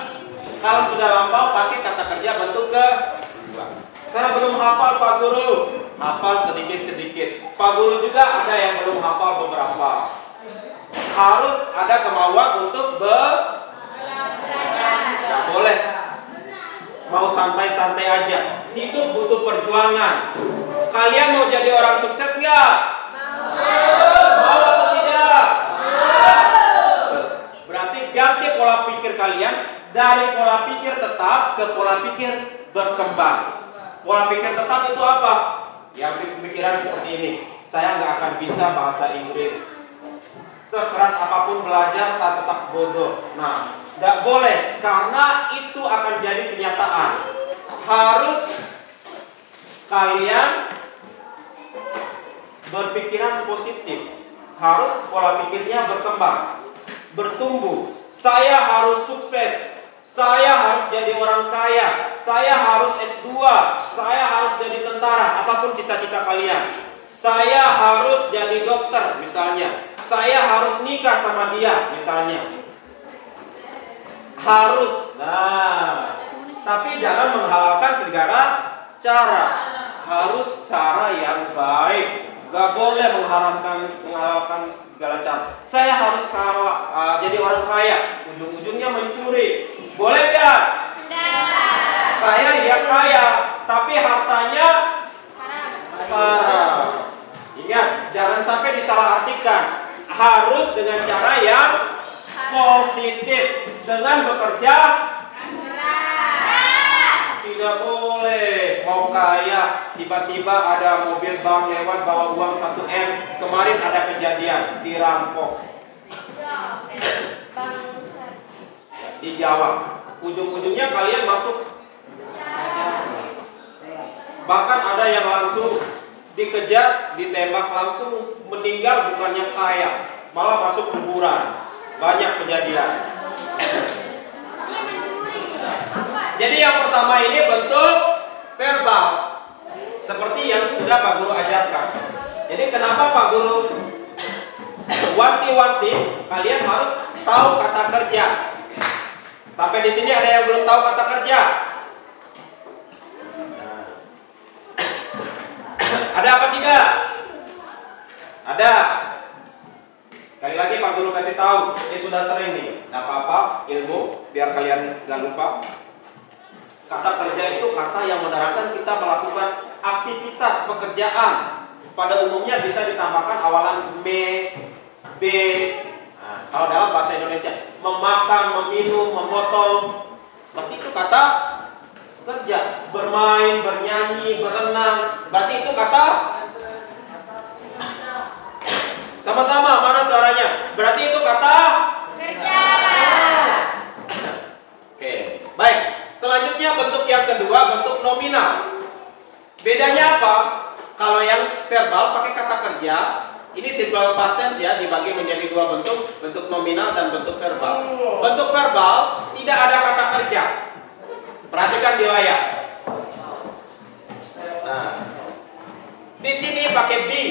Kalau sudah lampau pakai kata kerja bentuk kedua. Saya belum hafal Pak Guru. Hafal sedikit-sedikit. Pak Guru juga ada yang belum hafal beberapa. Harus ada kemauan untuk belajar. Nggak boleh mau santai-santai aja. Itu butuh perjuangan. Kalian mau jadi orang sukses nggak? Mau atau tidak? Berarti ganti pola pikir kalian dari pola pikir tetap ke pola pikir berkembang. Pola pikir tetap itu apa? Yang pikiran seperti ini. Saya nggak akan bisa bahasa Inggris. Sekeras apapun belajar, saya tetap bodoh. Nah, nggak boleh, karena itu akan jadi kenyataan. Harus kalian berpikiran positif. Harus pola pikirnya berkembang, bertumbuh. Saya harus sukses. Saya harus jadi orang kaya. Saya harus S2. Saya harus jadi tentara. Apapun cita-cita kalian. Saya harus jadi dokter misalnya. Saya harus nikah sama dia misalnya. Harus. Nah, tapi jangan menghalalkan segala cara. Harus cara yang baik. Gak boleh menghalalkan segala cara. Saya harus jadi orang kaya. Ujung-ujungnya mencuri. Boleh gak? Kaya ya kaya, tapi hartanya haram. Ingat, jangan sampai disalahartikan. Harus dengan cara yang positif, dengan bekerja keras. Tidak boleh mau kaya tiba-tiba ada mobil bank lewat bawa uang 1 M. Kemarin ada kejadian dirampok di Jawa. Ujung-ujungnya kalian masuk. Bahkan ada yang langsung dikejar, ditembak langsung meninggal, bukannya kaya, malah masuk kuburan. Banyak kejadian. Jadi yang pertama ini bentuk verbal, seperti yang sudah Pak Guru ajarkan. Jadi kenapa Pak Guru wanti-wanti kalian harus tahu kata kerja. Sampai di sini ada yang belum tahu kata kerja? Ada apa tidak? Ada. Sekali lagi Pak Guru kasih tahu, ini sudah sering nih. Tidak apa-apa, ilmu biar kalian gak lupa. Kata kerja itu kata yang menerangkan kita melakukan aktivitas pekerjaan. Pada umumnya bisa ditambahkan awalan me, be. Nah, kalau dalam bahasa Indonesia, memakan, meminum, memotong. Berarti itu kata kerja. Bermain, bernyanyi, berenang. Berarti itu kata sama-sama. Mana suaranya? Berarti itu kata Kerja. Oke, baik. Selanjutnya bentuk yang kedua, bentuk nominal. Bedanya apa? Kalau yang verbal pakai kata kerja, ini simple past tense ya, dibagi menjadi dua bentuk, bentuk nominal dan bentuk verbal. Bentuk verbal tidak ada kata kerja. Perhatikan di layar. Nah, di sini pakai be.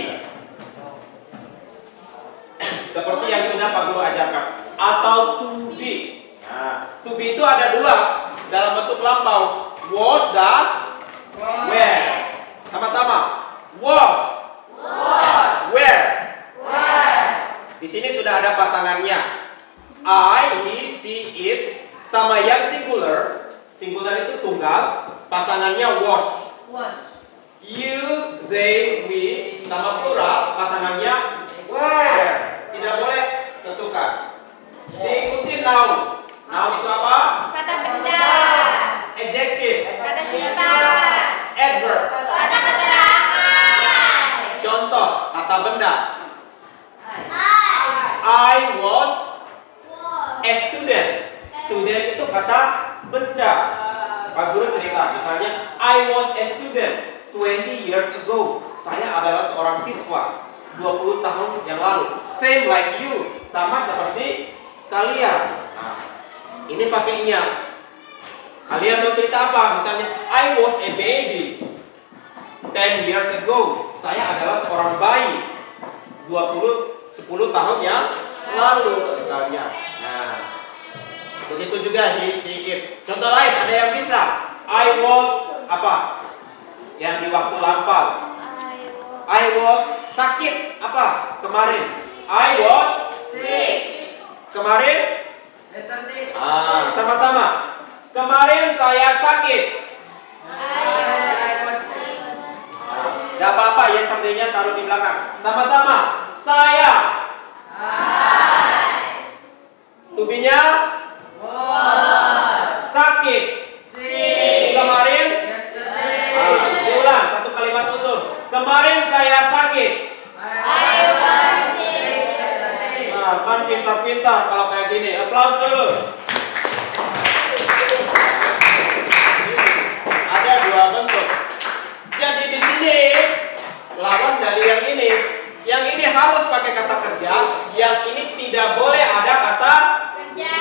Seperti yang sudah Pak Guru ajarkan. Atau to be. Nah, to be itu ada dua dalam bentuk lampau, was dan were. Sama-sama. Was. Where. Di sini sudah ada pasangannya. I, he, she, it. Sama yang singular. Singular itu tunggal. Pasangannya was. You, they, we. Sama plural. Pasangannya were. Tidak boleh ketukar. Diikuti noun. Noun itu apa? Kata benda. Adjective. Kata sifat. Adverb. Kata keterangan. Contoh kata benda. I was a student. Student itu kata benda. Pak Guru cerita, misalnya I was a student 20 years ago. Saya adalah seorang siswa 20 tahun yang lalu. Same like you. Sama seperti kalian. Nah, ini pakainya. Kalian mau cerita apa? Misalnya I was a baby 10 years ago. Saya adalah seorang bayi 10 tahun yang lalu misalnya. Nah, begitu juga di it. Contoh lain ada yang bisa. I was apa? Yang di waktu lampau. I was sakit apa? Kemarin. I was Sick. kemarin. Yesterday. Sama-sama. Kemarin saya sakit. I was sick. Gak apa-apa ya, sepertinya taruh di belakang. Sama-sama. Saya. Tubinya sakit. Sick. Kemarin. Yesterday. Diulang satu kalimat utuh. Kemarin saya sakit. I was sick yesterday. Nah, kan pintar-pintar kalau kayak gini. Aplaus dulu. Ada dua bentuk. Jadi di sini lawan dari yang ini. Yang ini harus pakai kata kerja. Yang ini tidak boleh ada kata. Kerja.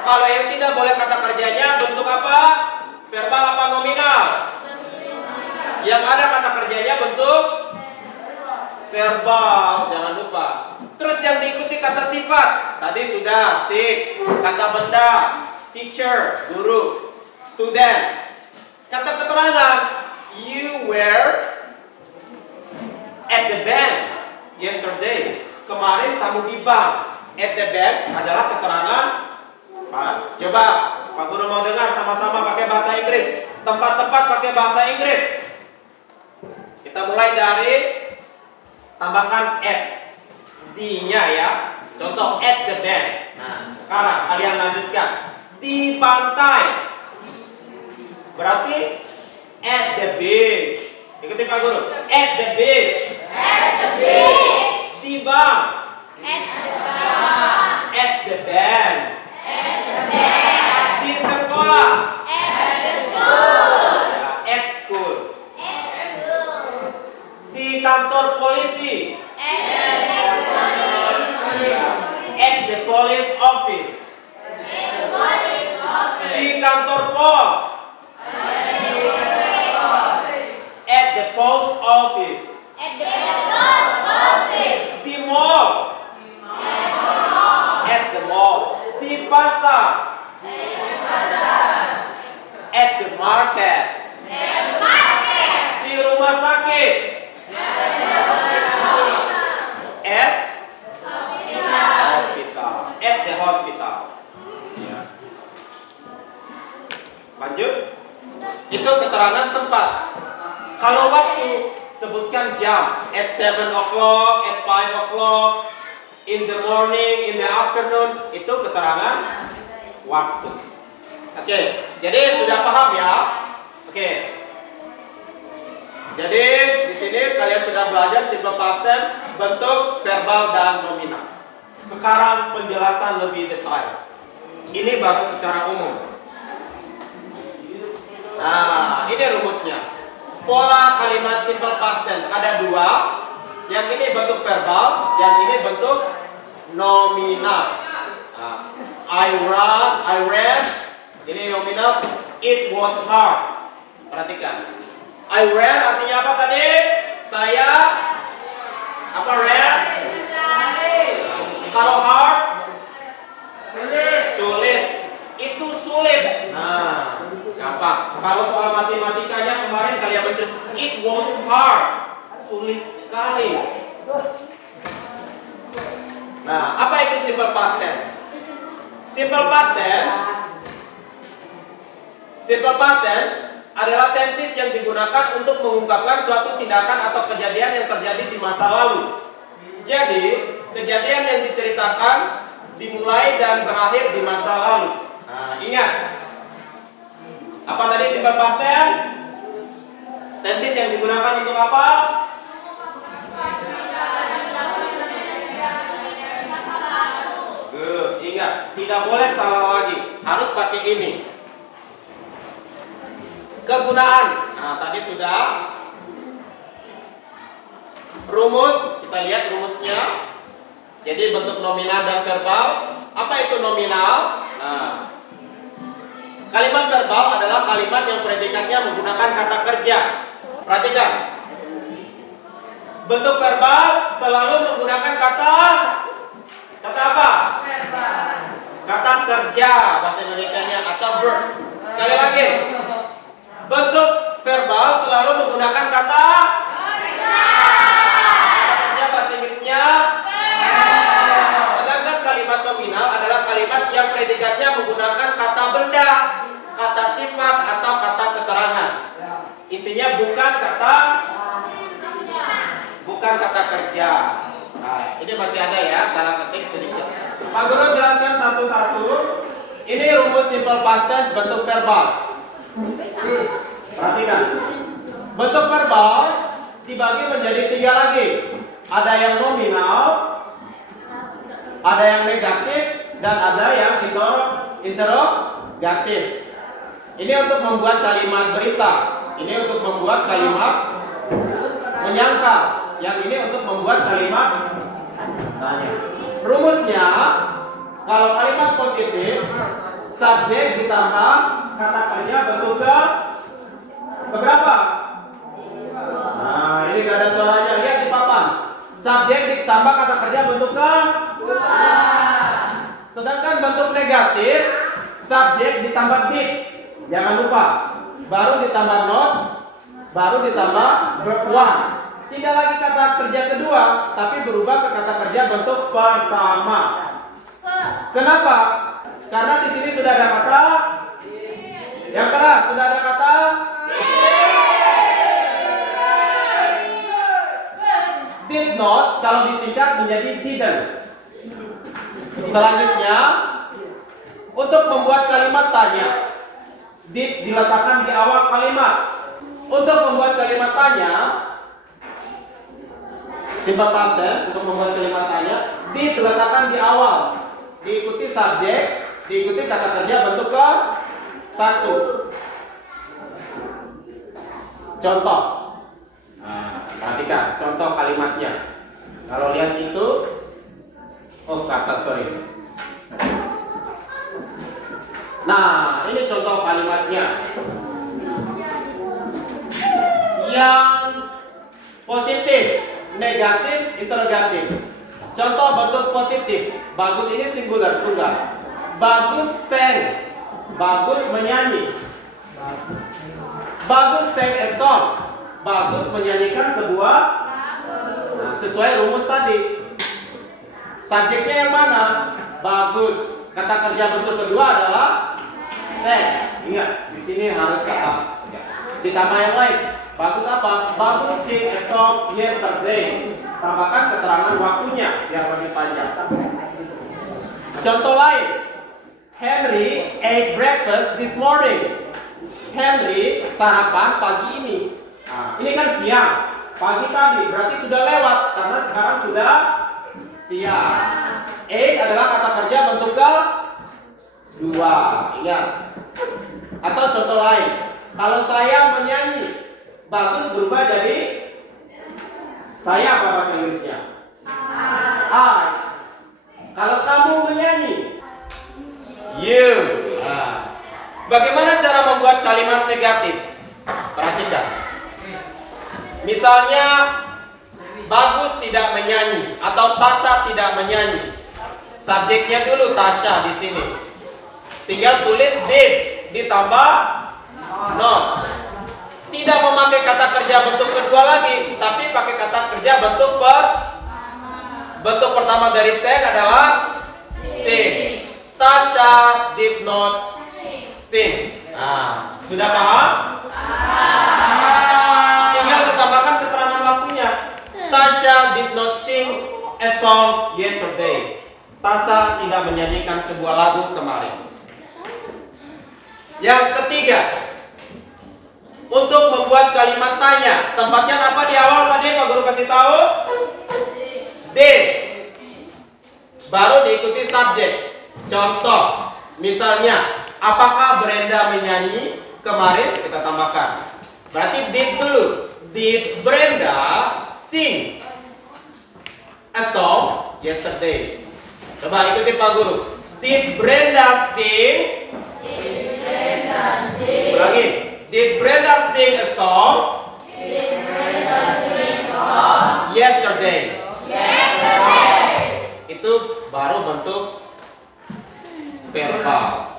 Kalau yang tidak boleh kata kerjanya bentuk apa? Verbal apa nominal? Yang ada kata kerjanya bentuk verbal, jangan lupa. Terus yang diikuti kata sifat. Tadi sudah sick, kata benda, teacher, guru, student. Kata keterangan, you were at the bank yesterday. Kemarin kamu di bank. At the bank adalah keterangan. Coba Pak Guru mau dengar sama-sama pakai bahasa Inggris. Tempat-tempat pakai bahasa Inggris. Kita mulai dari tambahkan at D-nya ya. Contoh at the bank. Nah, sekarang kalian lanjutkan di pantai. Berarti at the beach. Ikuti Pak Guru. At the beach. At the beach. Di bank. At the bar. At the band. At the band. Di sekolah. At the school. Ya, at school. At school. Di kantor polisi. At the police. At the police office. At the police office. Di kantor pos. At the post office. At the post office. Di mall. At the mall. Di pasar. At the market. At the market. Di rumah sakit. At hospital. At the hospital. Ya. Lanjut. Itu keterangan tempat. Kalau waktu, sebutkan jam. At 7 o'clock, at 5 o'clock, in the morning, in the afternoon. Itu keterangan waktu. Oke, jadi sudah paham ya? Oke. Jadi di sini kalian sudah belajar simple past tense, bentuk verbal dan nominal. Sekarang penjelasan lebih detail. Ini baru secara umum. Nah, ini rumusnya. Pola kalimat simple past tense ada dua. Yang ini bentuk verbal, yang ini bentuk nominal. Nah, I read. Ini nominal. It was hard. Perhatikan. I read artinya apa tadi? Saya apa read? Kalau hard sulit. Itu sulit. Nah, gampang. Kalau soal matematikanya kemarin kalian mencerita, it was hard. Sulit sekali. Nah, apa itu simple past tense? Simple past tense adalah tenses yang digunakan untuk mengungkapkan suatu tindakan atau kejadian yang terjadi di masa lalu. Jadi, kejadian yang diceritakan dimulai dan berakhir di masa lalu. Nah, ingat. Apa tadi simple past tense? Tenses yang digunakan untuk apa? Good. Ingat, tidak boleh salah lagi. Harus pakai ini. Kegunaan. Nah, tadi sudah. Rumus, kita lihat rumusnya. Jadi bentuk nominal dan verbal. Apa itu nominal? Nah, kalimat verbal adalah kalimat yang predikatnya menggunakan kata kerja. Perhatikan. Bentuk verbal selalu menggunakan kata apa? Kata kerja bahasa Indonesianya atau verb. Sekali lagi. Bentuk verbal selalu menggunakan kata kerja bahasa Inggrisnya. Sedangkan kalimat nominal adalah kalimat yang predikatnya menggunakan kata benda, kata sifat atau kata keterangan. Intinya bukan kata kerja. Nah, ini masih ada ya, salah ketik sedikit. Pak Guru jelaskan satu-satu. Ini rumus simple past tense bentuk verbal. Perhatikan. Bentuk verbal dibagi menjadi 3 lagi. Ada yang nominal, ada yang negatif, dan ada yang interrogatif. Ini untuk membuat kalimat berita. Ini untuk membuat kalimat menyangkal. Yang ini untuk membuat kalimat tanya. Rumusnya, kalau kalimat positif, subjek ditambah kata kerja bentuk keberapa? Nah, ini gak ada suaranya. Lihat di papan. Subjek ditambah kata kerja bentuk sedangkan bentuk negatif, subjek ditambah did. Jangan lupa. Baru ditambah not, baru ditambah verb one. Tidak lagi kata kerja kedua, tapi berubah ke kata kerja bentuk pertama. Kenapa? Karena di sini sudah ada kata yang keras, sudah ada kata did not, kalau disingkat menjadi didn't. Selanjutnya, untuk membuat kalimat tanya, did diletakkan di awal kalimat. Untuk membuat kalimat tanya, simple past tense, untuk membuat kalimat tanya, diletakkan di awal, diikuti subjek, diikuti kata kerja bentuk ke satu. Contoh, perhatikan contoh kalimatnya. Kalau lihat itu, oh kata sorry. Nah, ini contoh kalimatnya. Yang positif, negatif, interrogatif. Contoh bentuk positif. Bagus ini singular, tunggal. Bagus sang, bagus menyanyi. Bagus sang a song, bagus menyanyikan sebuah. Nah, sesuai rumus tadi. Subjeknya yang mana? Bagus. Kata kerja bentuk kedua adalah sang. Ingat, di sini harus kata. Ditambah yang lain. Bagus apa? Bagus sing a song yesterday. Tambahkan keterangan waktunya biar lebih panjang. Contoh lain. Henry ate breakfast this morning. Henry sarapan pagi ini. Nah, ini kan siang. Pagi tadi berarti sudah lewat karena sekarang sudah siang. Ate adalah kata kerja bentuk kedua. Ingat. Atau contoh lain. Kalau saya menyanyi, bagus berubah jadi saya apa bahasa Inggrisnya? I. Kalau kamu menyanyi, you. Nah, bagaimana cara membuat kalimat negatif? Perhatikan. Misalnya, bagus tidak menyanyi atau Tasha tidak menyanyi. Subjeknya dulu Tasha di sini. Tinggal tulis did ditambah not. Tidak memakai kata kerja bentuk kedua lagi, tapi pakai kata kerja bentuk pertama dari sing adalah sing. Tasha did not sing. Nah, sudah paham? Tinggal ditambahkan keterangan waktunya. Tasha did not sing a song yesterday. Tasha tidak menyanyikan sebuah lagu kemarin. Yang ketiga, untuk membuat kalimat tanya, tempatnya apa di awal tadi Pak Guru kasih tahu? Did. Baru diikuti subjek. Contoh, misalnya, apakah Brenda menyanyi kemarin? Kita tambahkan. Berarti did dulu. Did Brenda sing a song yesterday? Coba ikuti Pak Guru. Did Brenda sing? Ulangi. Did Brenda sing a song? Yesterday. Itu baru bentuk verbal.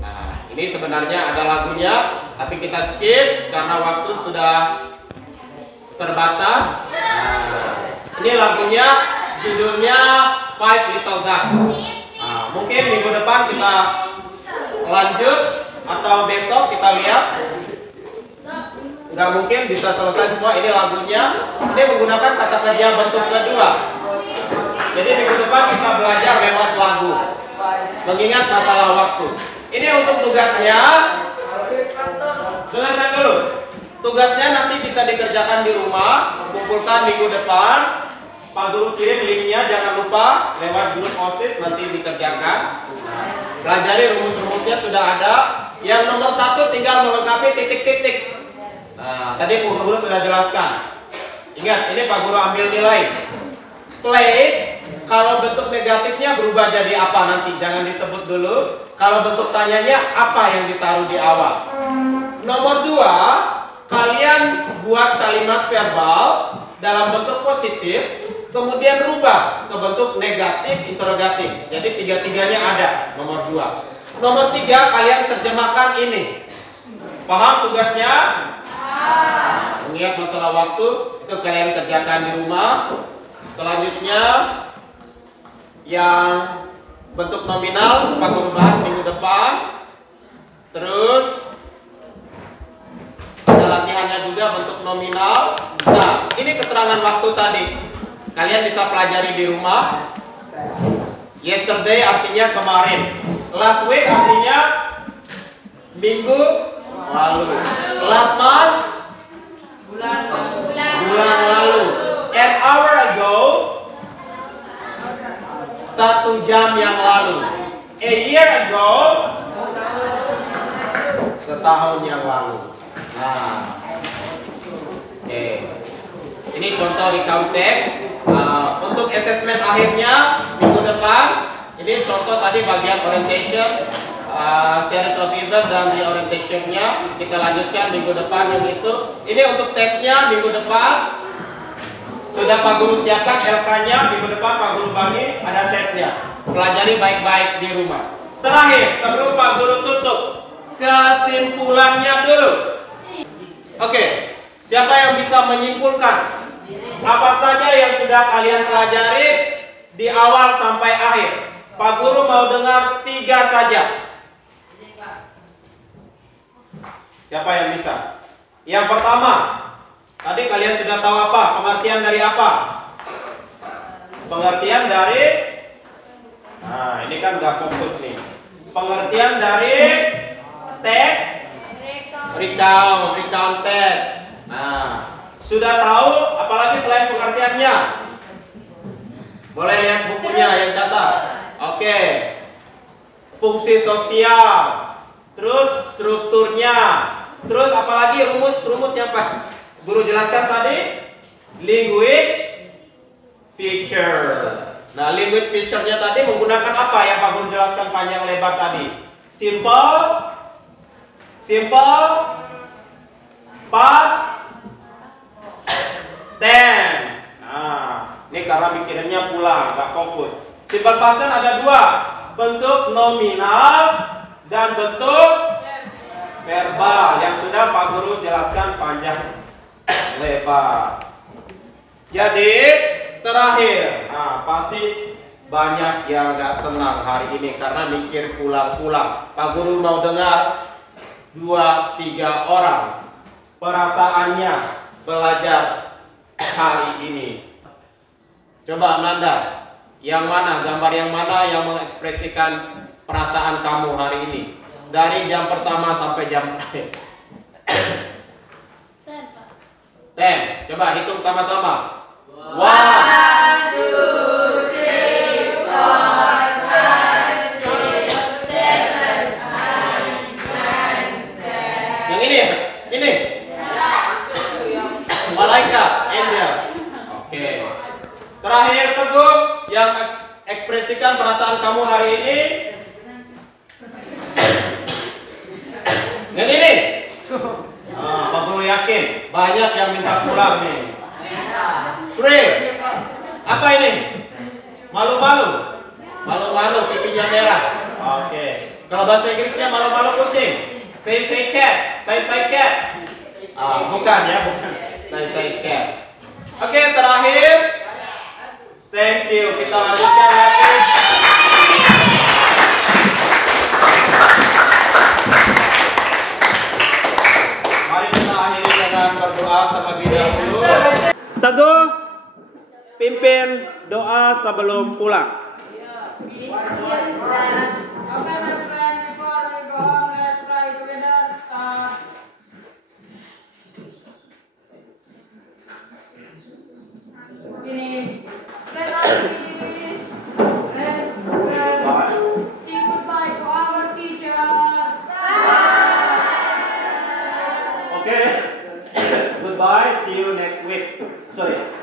Nah, ini sebenarnya ada lagunya, tapi kita skip karena waktu sudah terbatas. Nah, ini lagunya, judulnya Five Little Ducks. Nah, mungkin minggu depan kita lanjut atau besok kita lihat. Nggak mungkin bisa selesai semua. Ini lagunya. Ini menggunakan kata kerja bentuk kedua. Jadi minggu depan kita belajar lewat lagu, mengingat masalah waktu. Ini untuk tugasnya. Dengarkan dulu. Tugasnya nanti bisa dikerjakan di rumah. Kumpulkan minggu depan. Pak Guru kirim linknya, jangan lupa lewat grup OSIS nanti dikerjakan. Pelajari rumus-rumusnya sudah ada. Yang nomor 1 tinggal melengkapi titik-titik. Nah, tadi Pak Guru sudah jelaskan. Ingat, ini Pak Guru ambil nilai. Play, kalau bentuk negatifnya berubah jadi apa nanti? Jangan disebut dulu. Kalau bentuk tanyanya, apa yang ditaruh di awal? Nomor 2, kalian buat kalimat verbal dalam bentuk positif, kemudian rubah ke bentuk negatif, interrogatif. Jadi tiga-tiganya ada. Nomor 2. Nomor 3, kalian terjemahkan ini. Paham tugasnya? Mengingat masalah waktu, itu kalian kerjakan di rumah. Selanjutnya, yang bentuk nominal Pak Guru bahas minggu depan. Terus ada latihannya juga bentuk nominal. Nah, ini keterangan waktu tadi. Kalian bisa pelajari di rumah. Yesterday artinya kemarin. Last week artinya minggu lalu. Last month? Bulan Bulan lalu. An hour ago? 1 jam yang lalu. A year ago? Setahun yang lalu. Nah, oke. Ini contoh di konteks. Untuk assessment akhirnya minggu depan. Ini contoh tadi bagian orientation, series of event dan di orientationnya kita lanjutkan minggu depan yang itu. Ini untuk tesnya minggu depan. Sudah Pak Guru siapkan LK-nya minggu depan Pak Guru bagi ada tesnya. Pelajari baik-baik di rumah. Terakhir sebelum Pak Guru tutup, kesimpulannya dulu. Oke, siapa yang bisa menyimpulkan apa saja yang sudah kalian pelajari di awal sampai akhir? Pak Guru mau dengar 3 saja. Siapa yang bisa? Yang pertama, tadi kalian sudah tahu apa? Pengertian dari apa? Pengertian dari, nah ini kan udah fokus nih. Pengertian dari teks, breakdown teks. Nah, sudah tahu apalagi selain pengertiannya? Boleh lihat bukunya yang catat. Oke. Fungsi sosial. Terus strukturnya. Terus apalagi rumus yang Pak Guru jelaskan tadi? Language feature. Nah, language feature-nya tadi menggunakan apa yang Pak Guru jelaskan panjang lebar tadi? Simple, past, tense. Nah, ini karena pikirannya pulang, nggak fokus. Simple past tense ada 2, bentuk nominal dan bentuk verbal yang sudah Pak Guru jelaskan panjang lebar. Jadi terakhir, nah pasti banyak yang nggak senang hari ini karena mikir pulang-pulang. Pak Guru mau dengar 2-3 orang perasaannya belajar hari ini. Coba Nanda, yang mana, gambar yang mana yang mengekspresikan perasaan kamu hari ini? Dari jam pertama sampai jam 10. Coba hitung sama-sama. 1, 2, 3, 4, 5, 6, 7, 8, 9, 10. Yang ini. Malaikat, angel. Oke. Terakhir Teguh yang ekspresikan perasaan kamu hari ini. Yang ini. Pak Guru yakin banyak yang minta pulang nih. Apa ini? Malu-malu, pipinya merah. Oke. Kalau bahasa Inggrisnya malu-malu kucing. Say cat. Bukan. Say cat. Oke, terakhir. Thank you. Kita lanjutkan lagi. Mari kita akhiri dengan berdoa terlebih dahulu. Teguh, pimpin doa sebelum pulang. Okay, my friend, before we go on, let's try together. Finish. Stand up, please. Say goodbye to our teacher. Okay. Goodbye, see you next week.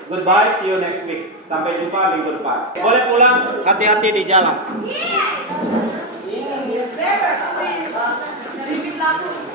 Goodbye, see you next week. Sampai jumpa minggu depan. Boleh pulang, hati-hati di jalan. Please. Repeat lagu.